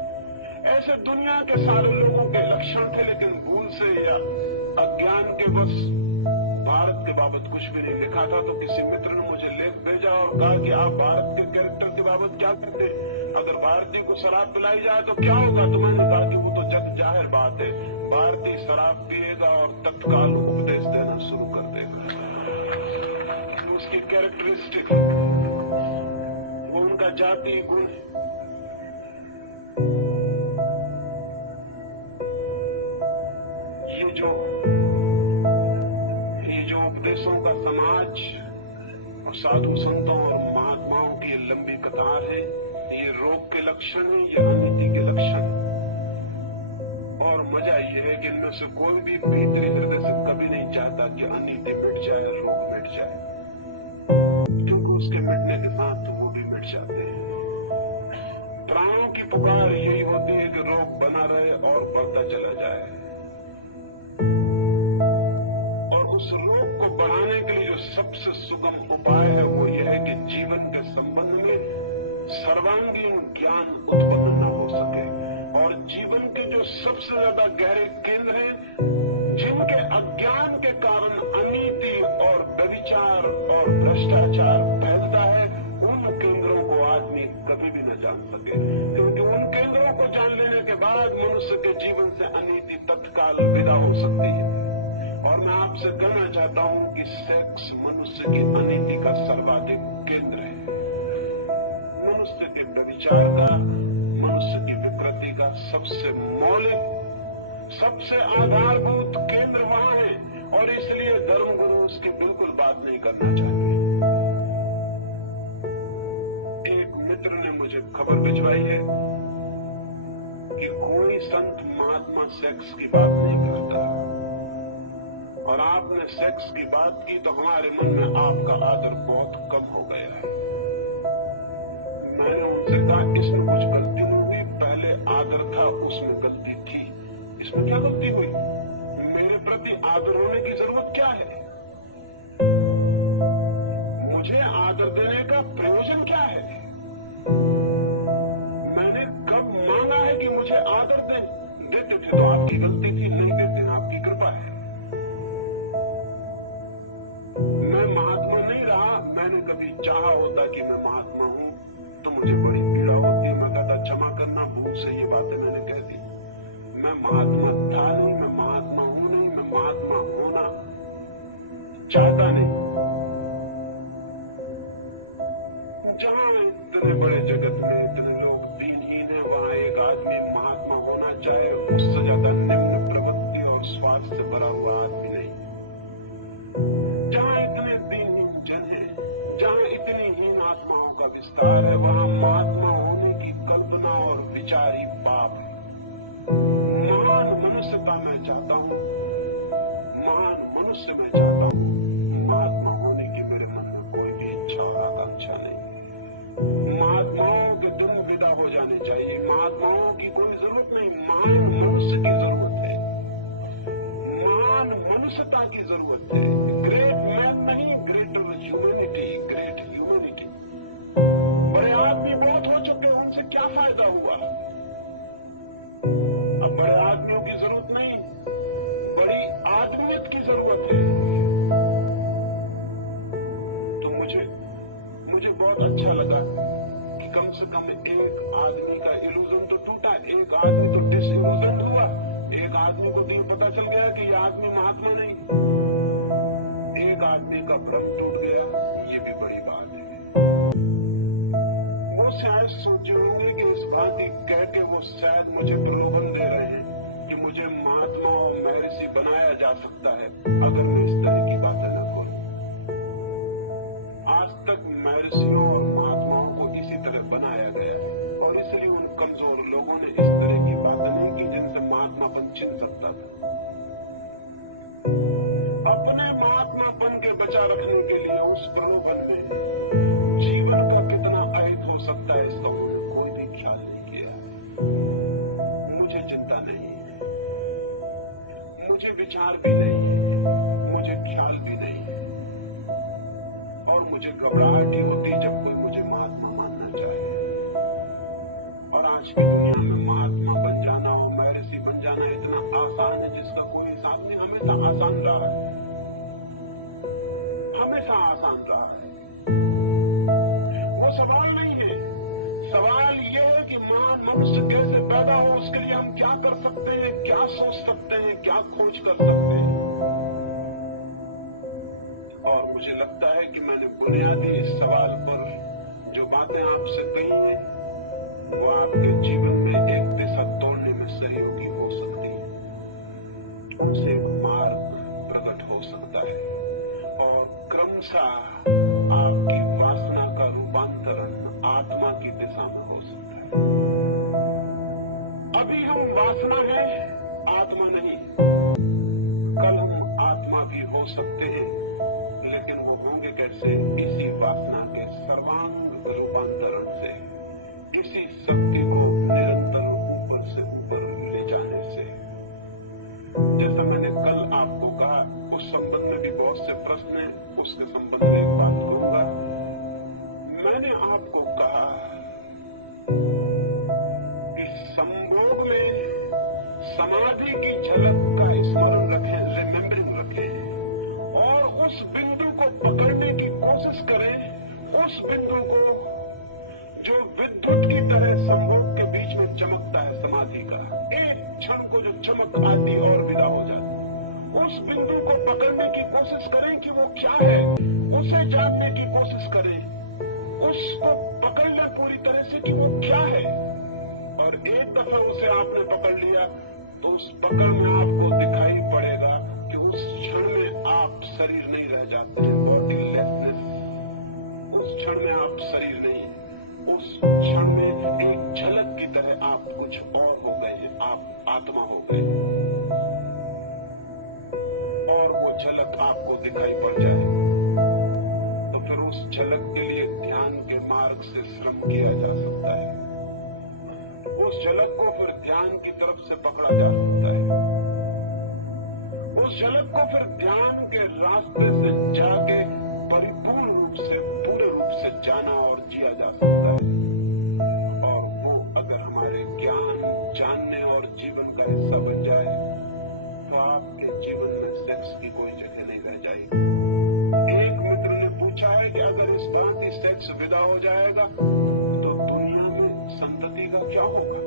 ऐसे दुनिया के सारे लोगों के लक्षण थे, लेकिन भूल से या अज्ञान के बस भारत के बाबत कुछ भी नहीं लिखा था। तो किसी मित्र ने मुझे लेख भेजा और कहा कि आप भारत के कैरेक्टर के बाबत क्या कहते हैं? अगर भारतीय को शराब पिलाई जाए तो क्या होगा? तो मैंने कहा कि वो तो जग जाहिर बात है, भारतीय शराब पिएगा और तत्काल उपदेश देना शुरू कर देगा। उसकी कैरेक्टरिस्टिक, वो उनका जातीय गुण है। ये जो उपदेशों का समाज और साधु संतों और महात्माओं की लंबी कतार है, ये रोग के लक्षण है, ये अनीति के लक्षण। और मजा ये है कि इनमें से कोई भी भीतरी हृदय से कभी नहीं चाहता कि अनीति मिट जाए, रोग मिट जाए, क्योंकि उसके मिटने के साथ तो वो भी मिट जाते हैं। प्राणों की पुकार यही होती है कि रोग बना रहे और बढ़ता चला जाए। उस रोग को बढ़ाने के लिए जो सबसे सुगम उपाय है वो यह है कि जीवन के संबंध में सर्वांगीण ज्ञान उत्पन्न न हो सके। और जीवन के जो सबसे ज्यादा गहरे केंद्र हैं, जिनके अज्ञान के कारण अनीति और व्यभिचार और भ्रष्टाचार फैलता है, उन केंद्रों को आदमी कभी भी न जान सके, क्योंकि उन केंद्रों को जान लेने के बाद मनुष्य के जीवन से अनीति तत्काल विदा हो सकती है। और मैं आपसे कहना चाहता हूं कि सेक्स मनुष्य की अनीति का सर्वाधिक केंद्र है। मनुष्य के व्यभिचार का, मनुष्य की विकृति का सबसे मौलिक, सबसे आधारभूत केंद्र वहां है। और इसलिए धर्मगुरु उसकी बिल्कुल बात नहीं करना चाहते। एक मित्र ने मुझे खबर भिजवाई है कि कोई संत महात्मा सेक्स की बात नहीं करता, और आपने सेक्स की बात की तो हमारे मन में आपका आदर बहुत कम हो गया है। मैंने उनसे कहा इसमें कुछ गलती नहीं हुई, पहले आदर था उसमें गलती थी। इसमें क्या गलती हुई? मेरे प्रति आदर होने की जरूरत क्या है? मुझे आदर देने का प्रयोजन क्या है? मैंने कब मांगा है कि मुझे आदर दें? देते थे तो आपकी गलती थी, नहीं देते आपकी कृपा है। मैं महात्मा नहीं रहा। मैंने कभी चाहा होता कि मैं महात्मा हूं तो मुझे बड़ी पीड़ा होती। मैं कहता क्षमा करना, भूल से ये बातें मैंने कह दी। मैं महात्मा था नहीं, मैं महात्मा हूं नहीं, मैं महात्मा होना चाहता नहीं। जहां इतने बड़े जगत में इतने लोग दीनहीन है, वहां एक आदमी महात्मा होना चाहे, उससे ज्यादा निम्न प्रवृत्ति और स्वार्थ से भरा हुआ आदमी नहीं। जहां इतने दीनहीन जन है, जहां इतनी हीन आत्माओं का विस्तार है, वहां महात्मा होने की कल्पना और विचार ही पाप है। महान मनुष्यता मैं चाहता हूं, महान मनुष्य मैं चाहता हूं। महात्मा होने की मेरे मन में कोई भी इच्छा और आकांक्षा नहीं। महात्माओं के दिन विदा हो जाने चाहिए। महात्माओं की कोई जरूरत नहीं, महान मनुष्य की जरूरत है, महान मनुष्यता की जरूरत है। ग्रेट मैन नहीं, ग्रेटर ह्यूमैनिटी, ग्रेट ह्यूमैनिटी। बड़े आदमी बहुत हो चुके, उनसे क्या फायदा हुआ? अब बड़े आदमियों की जरूरत नहीं, बड़ी आदमियत की जरूरत है। तो मुझे बहुत अच्छा लगा कि कम से कम एक आदमी का इल्यूजन तो टूटा, एक आदमी तो डिसइल्यूजन हुआ। एक आदमी को तो पता चल गया कि यह आदमी महात्मा नहीं। एक आदमी का भ्रम टूट गया, ये भी बड़ी बात है। वो शायद सोचे होंगे कि इस बात की कह के वो शायद मुझे प्रलोभन दे रहे हैं कि मुझे महात्मा और महर्षि बनाया जा सकता है अगर मैं इस तरह की बातें न करूं। आज तक महर्षियों और महात्माओं को इसी तरह बनाया गया और इसलिए उन कमजोर लोगों ने इस तरह की बातें नहीं की जिनसे महात्मापन छिन सकता था। अपने महात्मापन के बचा रखने के लिए उस प्रलोभन में जीवन का कितना अहित हो सकता है इसका उन्होंने कोई भी ख्याल नहीं किया। मुझे चिंता नहीं है, मुझे विचार भी नहीं है, मुझे ख्याल भी नहीं है और मुझे घबराहट ही होती जब कोई मुझे महात्मा मानना चाहे। और आज की दुनिया में महात्मा बन जाना और महर्षि बन जाना इतना आसान है जिसका कोई हिसाब नहीं। हमेशा आसान रहा है, हमेशा आसान रहा है। वो सवाल नहीं है। सवाल ये है कि महान मनुष्य कैसे पैदा हो, उसके लिए हम क्या कर सकते हैं, क्या सोच सकते हैं, क्या खोज कर सकते हैं। और मुझे लगता है कि मैंने बुनियादी इस सवाल पर जो बातें आपसे कही हैं वो आपके जीवन में एक दिशा तोड़ने में सहयोगी हो सकती है, उनसे एक मार्ग प्रकट हो सकता है और क्रमशः आपकी वासना का रूपांतरण आत्मा की दिशा में हो सकता है। अभी हम वासना है, आत्मा नहीं। कल हम आत्मा भी हो सकते हैं, लेकिन वो होंगे कैसे? इसी वासना के सर्वांग रूपांतरण से, इसी शक्ति को निरंतर ऊपर से ऊपर ले जाने से। जैसा मैंने कल आपको कहा, उस संबंध में भी बहुत से प्रश्न हैं, उसके संबंध में एक बात कहूंगा। मैंने आपको कहा कि संभोग में समाधि की झलक का स्मरण रखें, रिमेम्बरिंग रखें और उस बिंदु को पकड़ने की कोशिश करें, उस बिंदु को जो विद्युत की तरह संभोग के बीच में चमकता है, समाधि का एक क्षण को जो चमक आती और विदा हो जाती, उस बिंदु को पकड़ने की कोशिश करें कि वो क्या है, उसे जानने की कोशिश करें, उसको पकड़ लें पूरी तरह से कि वो क्या है। और एक दफा उसे आपने पकड़ लिया तो उस पकड़ में आपको दिखाई पड़ेगा कि उस क्षण में आप शरीर नहीं रह जाते हैं, बॉडीलेसनेस। उस क्षण में आप शरीर नहीं, उस क्षण में एक झलक की तरह आप कुछ और हो गए हैं, आप आत्मा हो गए और वो झलक आपको दिखाई पड़ जाए तो फिर उस झलक के लिए ध्यान के मार्ग से श्रम किया जा सकता है। उस झलक झलक को फिर ध्यान की तरफ से पकड़ा जा सकता है। उस झलक को फिर ध्यान के रास्ते से जाके परिपूर्ण रूप से, पूरे रूप से जाना और जिया जा सकता है। और वो अगर हमारे ज्ञान, जानने और जीवन का हिस्सा बन जाए तो आपके जीवन में सेक्स की कोई जगह नहीं रह जाएगी। एक मित्र ने पूछा है कि अगर इस भांति सेक्स विदा हो जाएगा तो दुनिया में संतति का क्या होगा?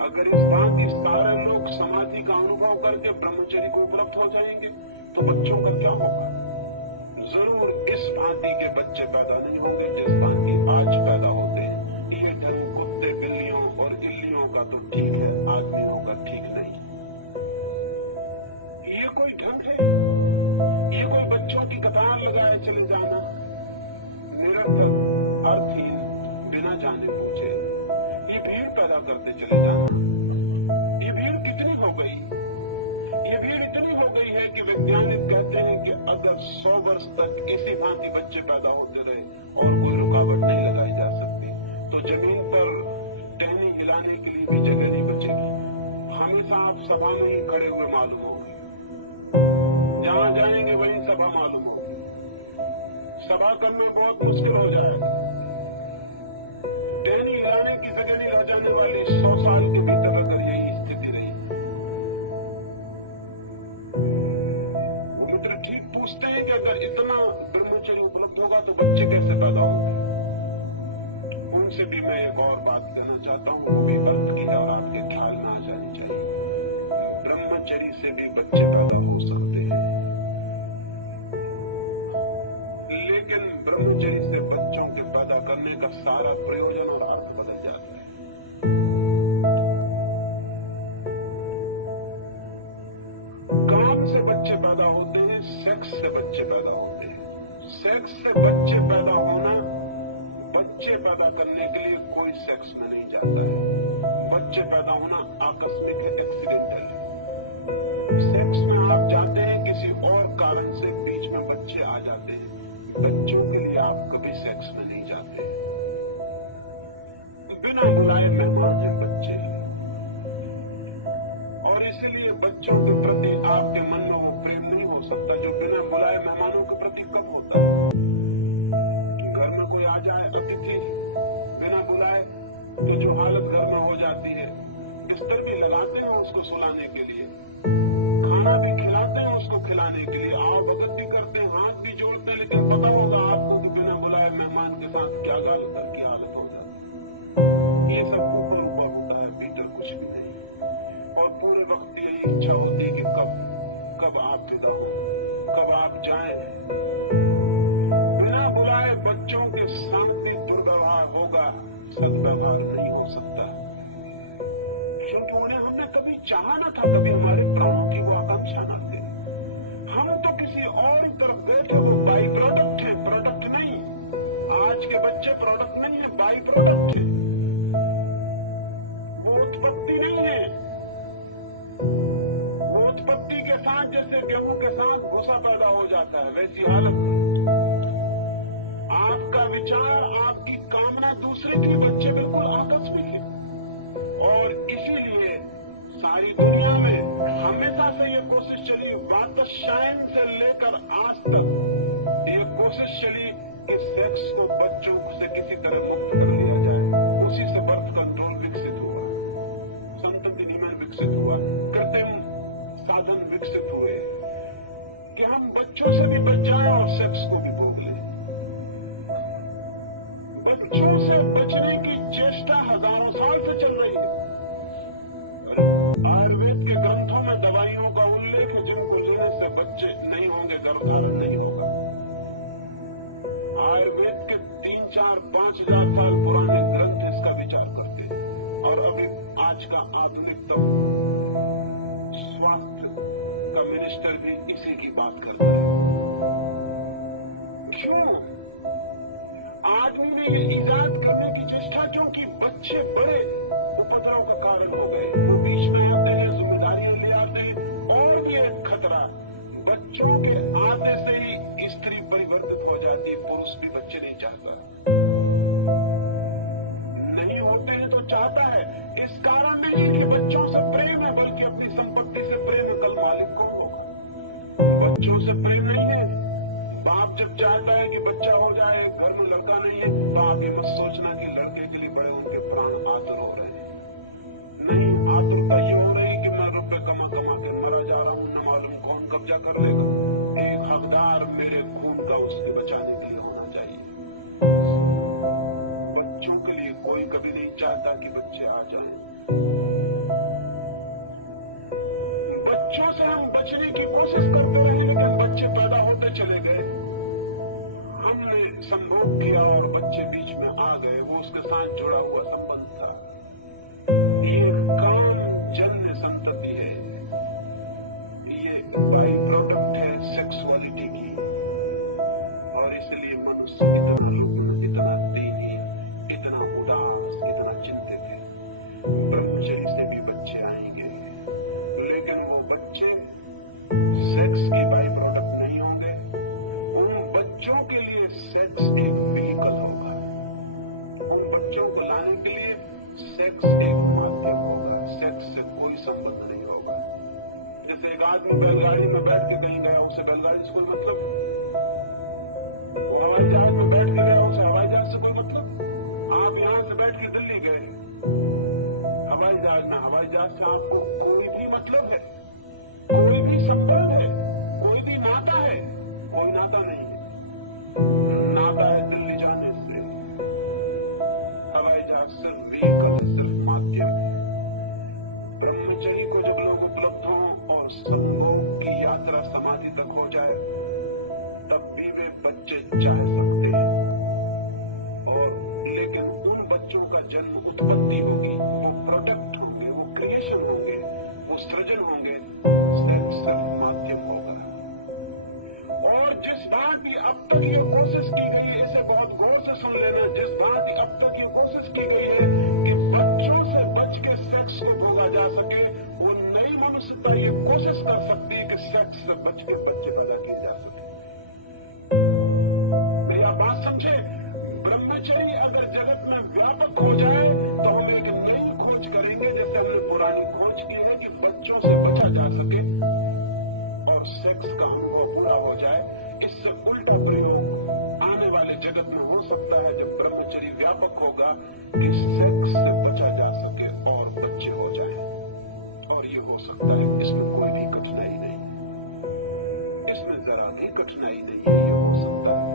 अगर इस भांति सारे लोग समाधि का अनुभव करके ब्रह्मचर्य को उपलब्ध हो जाएंगे तो बच्चों का क्या होगा? जरूर इस भांति के बच्चे पैदा नहीं होंगे जिस भांति आज पैदा होते हैं। ये ढंग कुत्ते, बिल्लियों और इल्लियों का तो ठीक है, आदमियों का ठीक नहीं। ये कोई ढंग है? ये कोई बच्चों की कतार लगाए चले जाना, निरंतर अर्थहीन, बिना जाने पूछे ये भीड़ पैदा करते चले जाना। ये भीड़ कितनी हो गई? ये भीड़ इतनी हो गई है कि वैज्ञानिक कहते हैं कि अगर 100 वर्ष तक इसी भांति बच्चे पैदा होते रहे और कोई रुकावट नहीं लगाई जा सकती तो जमीन पर टहनी हिलाने के लिए भी जगह नहीं बचेगी। हमेशा आप सभा में ही खड़े हुए मालूम होंगे, जहां जाएंगे वही सभा मालूम होगी। सभा करना बहुत मुश्किल हो जाएगा। टहनी हिलाने की जगह नहीं रह जाने वाली 100 साल के भीतर अगर यही स्थिति रही। वो मित्र ठीक पूछते हैं कि अगर इतना ब्रह्मचर्य उपलब्ध होगा तो बच्चे कैसे पैदा होंगे? उनसे भी मैं एक और बात कहना चाहता हूँ, वो भी अर्थ की है और आपके ख्याल में आ जानी चाहिए। ब्रह्मचर्य से भी बच्चे पैदा हो सकते हैं, लेकिन ब्रह्मचर्य से बच्चों के पैदा करने का सारा प्रयोजन और अर्थ बदल जाता है। काम से बच्चे पैदा होते हैं, सेक्स से बच्चे पैदा होते हैं। सेक्स से बच्चे पैदा होना, बच्चे पैदा करने के लिए कोई सेक्स में नहीं जाता है। बच्चे पैदा होना आकस्मिक है, एक्सीडेंटल है। सेक्स में आप जाते हैं किसी और कारण से, बीच में बच्चे आ जाते हैं। बच्चों के लिए आप कभी सेक्स में नहीं जाते। बिना बुलाए मेहमान हैं बच्चे, और इसलिए बच्चों के प्रति आपके मन में वो प्रेम नहीं हो सकता जो बिना बुलाए मेहमानों के प्रति कब होता है। घर में कोई आ जाए अतिथि बिना बुलाए तो जो हालत घर में हो जाती है, बिस्तर भी लगाते हैं उसको सुलाने के लिए, खाना भी खिलाते हैं उसको खिलाने के लिए, आओ भगत भी करते हैं, हाथ भी जोड़ते हैं, लेकिन पता होगा आपको कि बिना बुलाए मेहमान के साथ क्या घर की हालत हो जाती है। ये सब ऊपर ऊपर होता है, भीतर कुछ भी नहीं। और पूरे वक्त यही इच्छा होती है कि कब आप विदा हो, कब आप जाएं। बिना बुलाए बच्चों के शांति दुर्व्यवहार होगा, सद्व्यवहार नहीं हो सकता, क्योंकि उन्हें हमने कभी चाहा ना था, कभी हमारे प्राणों की वो आकांक्षा न थी। हम तो किसी और तरफ गए थे, वो बाई प्रोडक्ट है, प्रोडक्ट नहीं। आज के बच्चे प्रोडक्ट नहीं है, बाई प्रोडक्ट है, वो उत्पत्ति नहीं है। वो उत्पत्ति के साथ जैसे गेहूं के साथ भूसा पैदा हो जाता है, वैसी हालत है। आपका विचार, आपकी कामना दूसरी थी, बच्चे बिल्कुल आकस्मिक है। और इसीलिए सारी दुनिया में हमेशा से ये कोशिश चली, वातशायन से लेकर आज तक ये कोशिश चली कि सेक्स को बच्चों से किसी तरह मुक्त कर लिया जाए। उसी से बर्थ कंट्रोल विकसित हुआ, संतति नियमन विकसित हुआ, कृत्रिम साधन विकसित हुए कि हम बच्चों से भी बच जाएं और सेक्स को भी भोग लें। बच्चों से बचने की चेष्टा हजारों साल से चल रही है। आयुर्वेद के ग्रंथों में दवाइयों का उल्लेख है जिनको लेने से बच्चे नहीं होंगे, गर्भधारण नहीं होगा। आयुर्वेद के 3, 4, 5 हजार साल पुराने ग्रंथ इसका विचार करते हैं। और अभी आज का आधुनिकतम स्वास्थ्य का मिनिस्टर भी इसी की बात करता है। क्यों? आदमी ने ये ईजाद करने की चेष्टा क्यों की? बच्चे बड़े उपद्रव का कारण हो गए, वो बीच में आते हैं, जिम्मेदारियां ले आते हैं। और भी एक खतरा, बच्चों के आते से ही स्त्री परिवर्तित हो जाती है, पुरुष भी बच्चे नहीं चाहता, नहीं होते हैं तो चाहता है बच्चों से प्रेम नहीं है। बाप जब चाहता है कि बच्चा हो जाए, घर में लड़का नहीं है, तो आप ये मत सोचना कि लड़के के लिए बड़े उनके प्राण आतुर हो रहे हैं। नहीं, आतुरता ये हो रही कि मैं रुपए कमा कमा के मरा जा रहा हूं, न मालूम कौन कब्जा कर लेगा। एक हकदार मेरे खून का उसके बचाने के लिए होना चाहिए। बच्चों के लिए कोई कभी नहीं चाहता कि बच्चे आ जाएं। बच्चों से हम बचने की कोशिश करते रहे, लेकिन बच्चे पैदा होते चले गए। हमने संभोग किया और बच्चे बीच में आ गए। वो उसके साथ जुड़ा हुआ संबंध था। ये काम जन्य संतति है, ये बाई प्रोडक्ट है सेक्सुअलिटी की। और इसलिए मनुष्य इतना रुग्ण, इतना तेजी, इतना उदास, इतना चिंतित है। ब्रह्मचर्य से भी बच्चे आएंगे, लेकिन वो बच्चे सेक्स की बाई प्रोडक्ट नहीं होंगे। उन बच्चों के लिए सेक्स एक व्हीकल होगा। उन बच्चों को लाने के लिए सेक्स एक माध्यम होगा। सेक्स से कोई संबंध नहीं होगा। जैसे एक आदमी बैलगाड़ी में बैठ के कहीं गया, उसे बैलगाड़ी से कोई मतलब नहीं। वो हवाई जहाज में बैठ के गया, उसे हवाई जहाज से कोई मतलब। आप यहां से बैठ के दिल्ली गए हवाई जहाज में, हवाई जहाज से आपको कोई भी मतलब है, कोई भी संबंध है, कोई भी नाता है? कोई नाता नहीं है। नाता है दिल्ली जाने से। हवाई जहाज सिर्फ व्हीकल, सिर्फ माध्यम। ब्रह्मचर्य को जब लोग उपलब्ध हों और संभोग की यात्रा समाधि तक हो जाए, तब भी वे बच्चे चाह सकते हैं। और लेकिन उन बच्चों का जन्म, उत्पत्ति होगी, वो प्रोडक्ट होंगे, वो क्रिएशन होंगे, वो सृजन होंगे। सिर्फ माध्यम होगा। और जिस बात की अब तक ये कोशिश की गई है, इसे बहुत गौर से सुन लेना, जिस बात की अब तक ये कोशिश की गई है कि बच्चों से बच के सेक्स को भोगा जा सके, वो नई मनुष्यता ये कोशिश कर सकती है कि सेक्स से बच के बच्चे पैदा किए जा सके। मेरी आप बात समझे? ब्रह्मचर्य अगर जगत में व्यापक हो जाए तो हम एक नई खोज करेंगे, जैसे हमने पुरानी खोज की है कि बच्चों से बचा जा सके और सेक्स का अनुभव पूरा हो जाए। इससे उल्टा प्रयोग आने वाले जगत में हो सकता है, जब ब्रह्मचर्य व्यापक होगा, कि सेक्स से बचा जा सके और बच्चे हो जाए। और ये हो सकता है, इसमें कोई भी कठिनाई नहीं, इसमें जरा भी कठिनाई नहीं है, ये हो सकता है।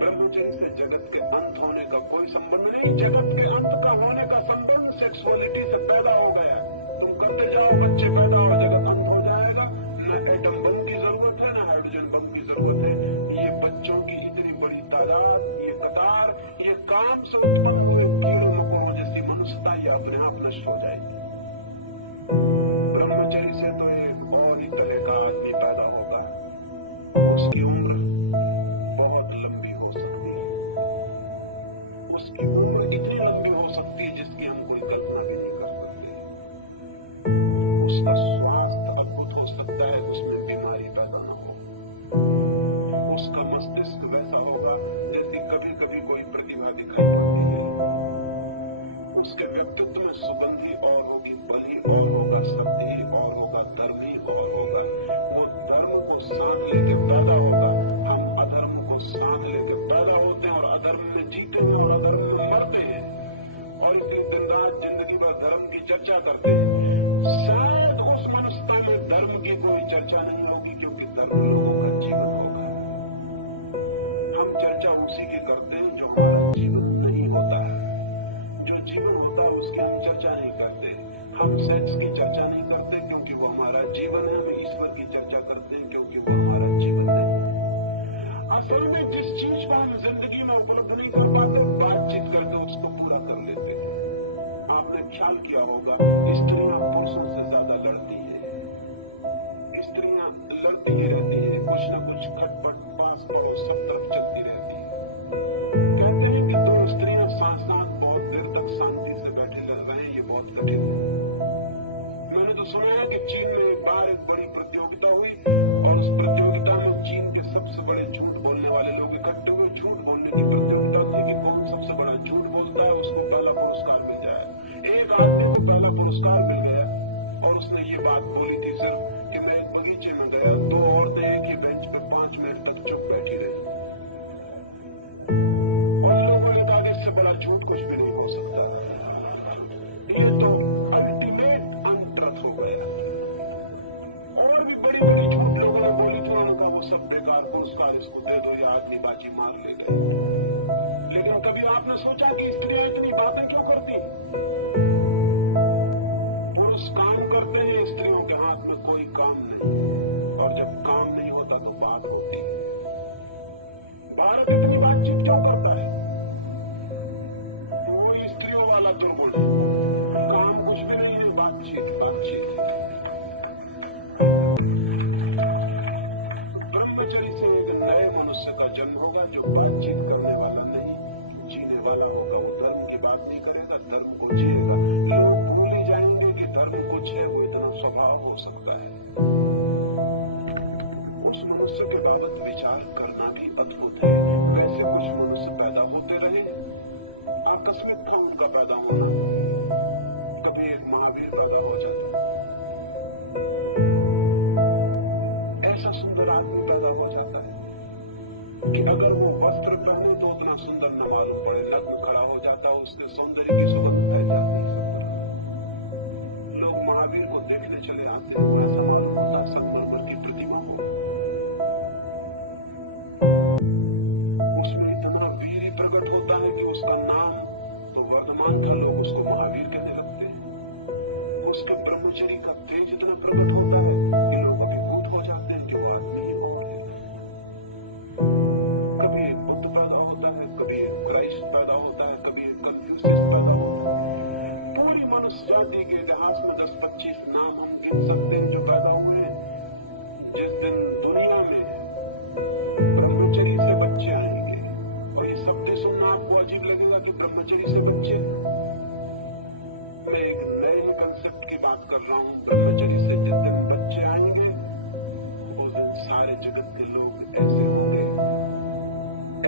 ब्रह्मचर्य से जगत के अंत होने का कोई संबंध नहीं। जगत के अंत का होने का संबंध सेक्सुअलिटी से पैदा हो गया। तुम करते जाओ, बच्चे पैदा हो, जगत अंत हो जाएगा। न एटम बम की जरूरत है, न हाइड्रोजन बम की जरूरत है। ये बच्चों की इतनी बड़ी तादाद, ये कतार, ये काम से उत्पन्न हुए कीड़ों मकोड़ों जैसी मनुष्यता, ये अपने आप नष्ट हो जाएगी। ब्रह्मचर्य से तो एक और ही तरह का आदमी पैदा होगा। उसकी उम्र बहुत लंबी हो सकती है। उसकी उम्र इतनी लंबी हो सकती है जिसकी हम कोई कल्पना भी नहीं कर सकते। उसका स्वास्थ्य अद्भुत हो सकता है, उसमें बीमारी पैदा न हो। उसका मस्तिष्क वैसा होगा जैसे कभी कभी कोई प्रतिभा दिखाई पड़ती है। उसके व्यक्तित्व में सुगंधी और होगी, बलि और होगा, सत्य और होगा, धर्मी और होगा। वो धर्म को साथ लेके पैदा होगा। हम अधर्म को साथ लेके पैदा होते हैं और अधर्म में जीते हैं और अधर्म में मरते हैं। और इसलिए दिन रात जिंदगी भर धर्म की चर्चा करते हैं। शायद उस मनुष्यता में धर्म की कोई चर्चा नहीं होगी, क्योंकि धर्म लोगों का जीवन होगा। हम चर्चा उसी की करते हैं जो हमारा जीवन नहीं होता है। जो जीवन होता है उसकी हम चर्चा नहीं करते। हम सेक्स की चर्चा नहीं करते क्योंकि वो हमारा जीवन है। हम ईश्वर की चर्चा करते हैं क्योंकि वो हमारा जीवन नहीं। असल में जिस चीज को हम जिंदगी में उपलब्ध नहीं कर पाते, बातचीत करके उसको पूरा कर लेते हैं। आपने ख्याल किया होगा, स्त्रियां पुरुषों से ज्यादा लड़ती है। स्त्रियां लड़ती ही रहती है, कुछ न कुछ खटपट, पास पड़ोस, सब तरफ चलती रहती है। कहते हैं कि दो स्त्रियां साथ साथ बहुत देर तक शांति से बैठे लड़ रहे हैं, ये बहुत कठिन है। मैंने तो सुना है कि चीन में एक बार एक बड़ी प्रतियोगिता हुई और उस प्रतियोगिता में चीन के सबसे बड़े झूठ बोलने वाले लोग इकट्ठे हुए। झूठ बोलने की प्रतियोगिता थी कि कौन सबसे बड़ा झूठ बोलता है, उसको पहला पुरस्कार मिल जाए। एक आदमी को पहला पुरस्कार मिल गया और उसने ये बात बोली थी सिर्फ कि मैं एक बगीचे में गया, दो औरतें एक इसको दे दो, ये आदमी बाजी मार लेगा। लेकिन कभी आपने सोचा कि स्त्रियां इतनी बातें क्यों करती? पुरुष काम करते हैं, स्त्रियों के हाथ में कोई काम नहीं, और जब काम नहीं होता तो बात होती है। भारत इतनी बातचीत क्यों करता है? वो स्त्रियों वाला दुर्गुण है, काम कुछ भी नहीं है, बातचीत बातचीत। ब्रह्मचर्य से एक नए मनुष्य का जन्म होगा जो बातचीत करने वाला नहीं, जीने वाला होगा। वो धर्म की बात नहीं करेगा, धर्म को जिएगा। लोग भूल ही जाएंगे कि धर्म कुछ है, वो इतना स्वभाव हो सकता है। उस मनुष्य के बाबत विचार करना भी अद्भुत है। वैसे कुछ मनुष्य पैदा होते रहे, आकस्मिक था उनका पैदा होना। कभी एक महावीर पैदा हो जाता, ऐसा सुंदर आदमी पैदा हो जाता है कि अगर वो वस्त्र पहने तो उतना सुंदर न मालूम पड़े। नग्न खड़ा हो जाता, उसके सौंदर्य की सुगंध फैल जाती है। लोग महावीर को देखने चले आते हैं, ऐसा मालूम होता है संगमरमर की प्रतिमा हो। उसमें इतना वीर प्रकट होता है कि उसका नाम तो वर्धमान था, लोग उसको महावीर कहने लगते हैं। उसके ब्रह्मचर्य का तेज इतना प्रकट होता है कि लोग अभिभूत हो जाते हैं कि वो आदमी ही कौन है। कभी एक बुद्ध पैदा होता है, कभी एक क्राइस्ट पैदा होता है, कभी एक कन्फ्यूशियस पैदा होता है। पूरी मनुष्य जाति के इतिहास में 10-25 नाम हम गिन सकते हैं जो पैदा हुए हैं। जिस दिन दुनिया में ब्रह्मचर्य से बच्चे आएंगे, और ये शब्द सुनना आपको अजीब लगेगा कि ब्रह्मचर्य से बच्चे, मैं एक नए ही कंसेप्ट की बात कर रहा हूँ। ब्रह्मचर्य से जिस दिन बच्चे आएंगे, उस दिन सारे जगत के लोग ऐसे होंगे,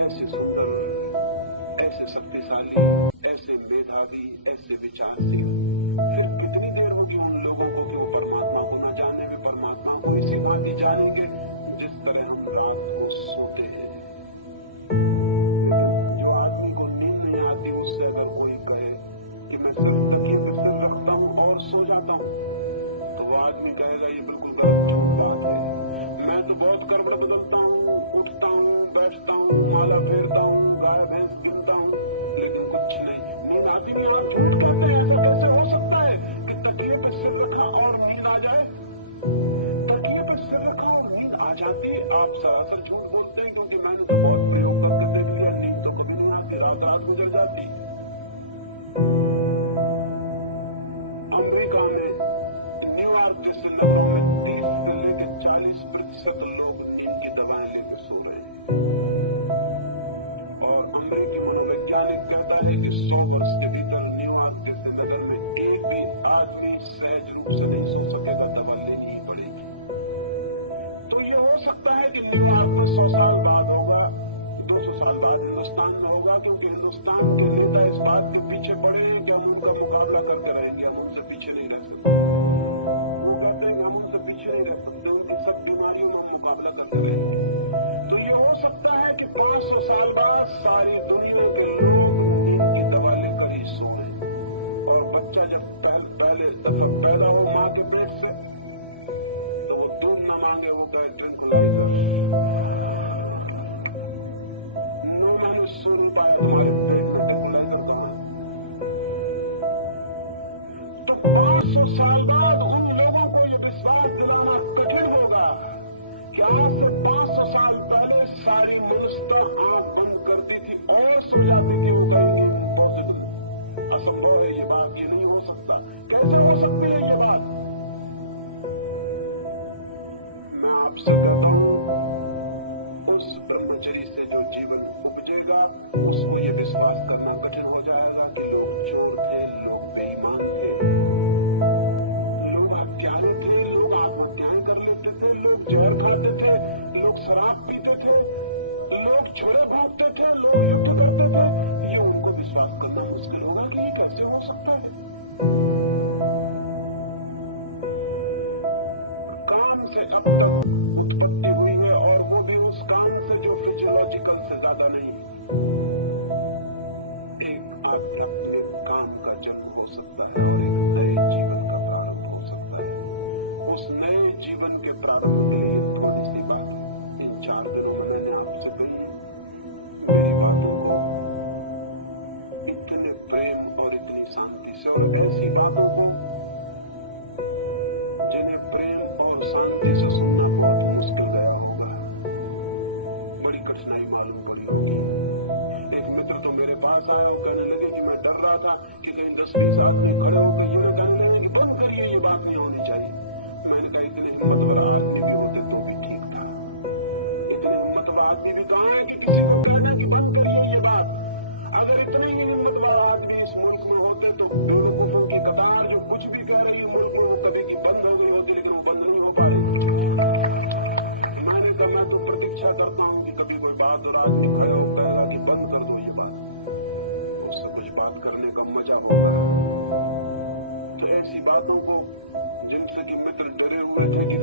ऐसे सुंदर, ऐसे शक्तिशाली, ऐसे मेधावी, ऐसे विचारशील। फिर कितनी देर होगी उन लोगों को कि वो परमात्मा को न जाने में परमात्मा को इसी भांति जानेंगे जिस तरह हम रात को सोते हैं। जो आदमी को नींद नहीं आती, उससे अगर कोई कहे कि मैं सिर्फ तकिए पे सिर रखता हूँ और सो जाता हूँ, तो वो आदमी कहेगा ये बिल्कुल गलत झूठ बात है। मैं तो बहुत करवट बदलता हूँ, उठता हूँ, बैठता हूँ, माला फेरता हूँ, गाय भैंस गिनता हूँ, लेकिन कुछ नहीं, नींद आती नहीं। आप झूठ कहते हैं। ऐसा कैसे हो सकता है कि तकिए पे सिर रखा और नींद आ जाए? तकिए पे सिर रखा और नींद आ जाती है? आप सरासर झूठ बोलते हैं, क्योंकि मैंने तो बहुत प्रयोग करके देख लिया, नींद तो कभी नहीं आती, रात रात गुजर जाती। अमेरिका में न्यूयॉर्क जैसे नगरों में 30 से लेकर 40% लोग नींद की दवाएं लेकर सो रहे हैं। और अमेरिकी मनोवैज्ञानिक कहता है कि 100 वर्ष के भीतर न्यूयॉर्क जैसे नगर में एक भी आदमी सहज रूप से नहीं सो सकेगा, दवा लेनी ही पड़ेगी। तो ये हो सकता है कि न्यूयॉर्क में 100 साल बाद होगा, 200 साल बाद हिंदुस्तान में होगा, क्योंकि हिंदुस्तान के नेता इस बात के पीछे पड़े हैं कि हम उनका मुकाबला करके रहेंगे, हम उनसे पीछे नहीं रह सकते। वो कहते हैं कि हम उनसे पीछे नहीं रह सकते, उनकी सब बीमारियों में हम मुकाबला करते रहेंगे। तो ये हो सकता है कि 500 साल बाद सारी दुनिया के लोग नींद की दवा लेकर ही सोए, और बच्चा जब पहले दफा पैदा हो माँ के पेट से, तो वो दूध न मांगे, वो कहे ट्रैंक्विलाइजर। नो मैंने सो नहीं पाया, तुम्हारे पेट में ट्रैंक्विलाइजर कहाँ? तो 500 साल बाद उन लोगों को ये विश्वास दिलाना कठिन होगा कि आज से 500 साल पहले सारी मनुष्यता आंख बंद करती थी और सो जाती थी। वो कहेंगे इम्पॉसिबल, असंभव है ये बात, ये नहीं हो सकता। कैसे हो सकती है ये बात? मैं आपसे कहता हूं, उस ब्रह्मचर्य से जो जीवन उपजेगा, उसको ये विश्वास करना कठिन हो जाएगा कि लोग चोर थे, लोग बेईमान थे, लोग हत्यारे थे, लोग आत्महत्याएं कर लेते थे, लोग जहर खाते थे, लोग शराब पीते थे, लोग छोरे भागते थे, लोग युद्ध करते थे। ये उनको विश्वास करना मुश्किल होगा कि ये कैसे हो सकता है। काम से अब तक उत्पत्ति हुई है, और वो भी उस काम से जो फिजियोलॉजिकल से ज्यादा नहीं। एक आध्यात्मिक काम का जन्म हो सकता है और एक नए जीवन का प्रारंभ हो सकता है। उस नए जीवन के प्रारंभ के लिए थोड़ी सी बात इन 4 दिनों में मैंने आपको बात हुए थे कि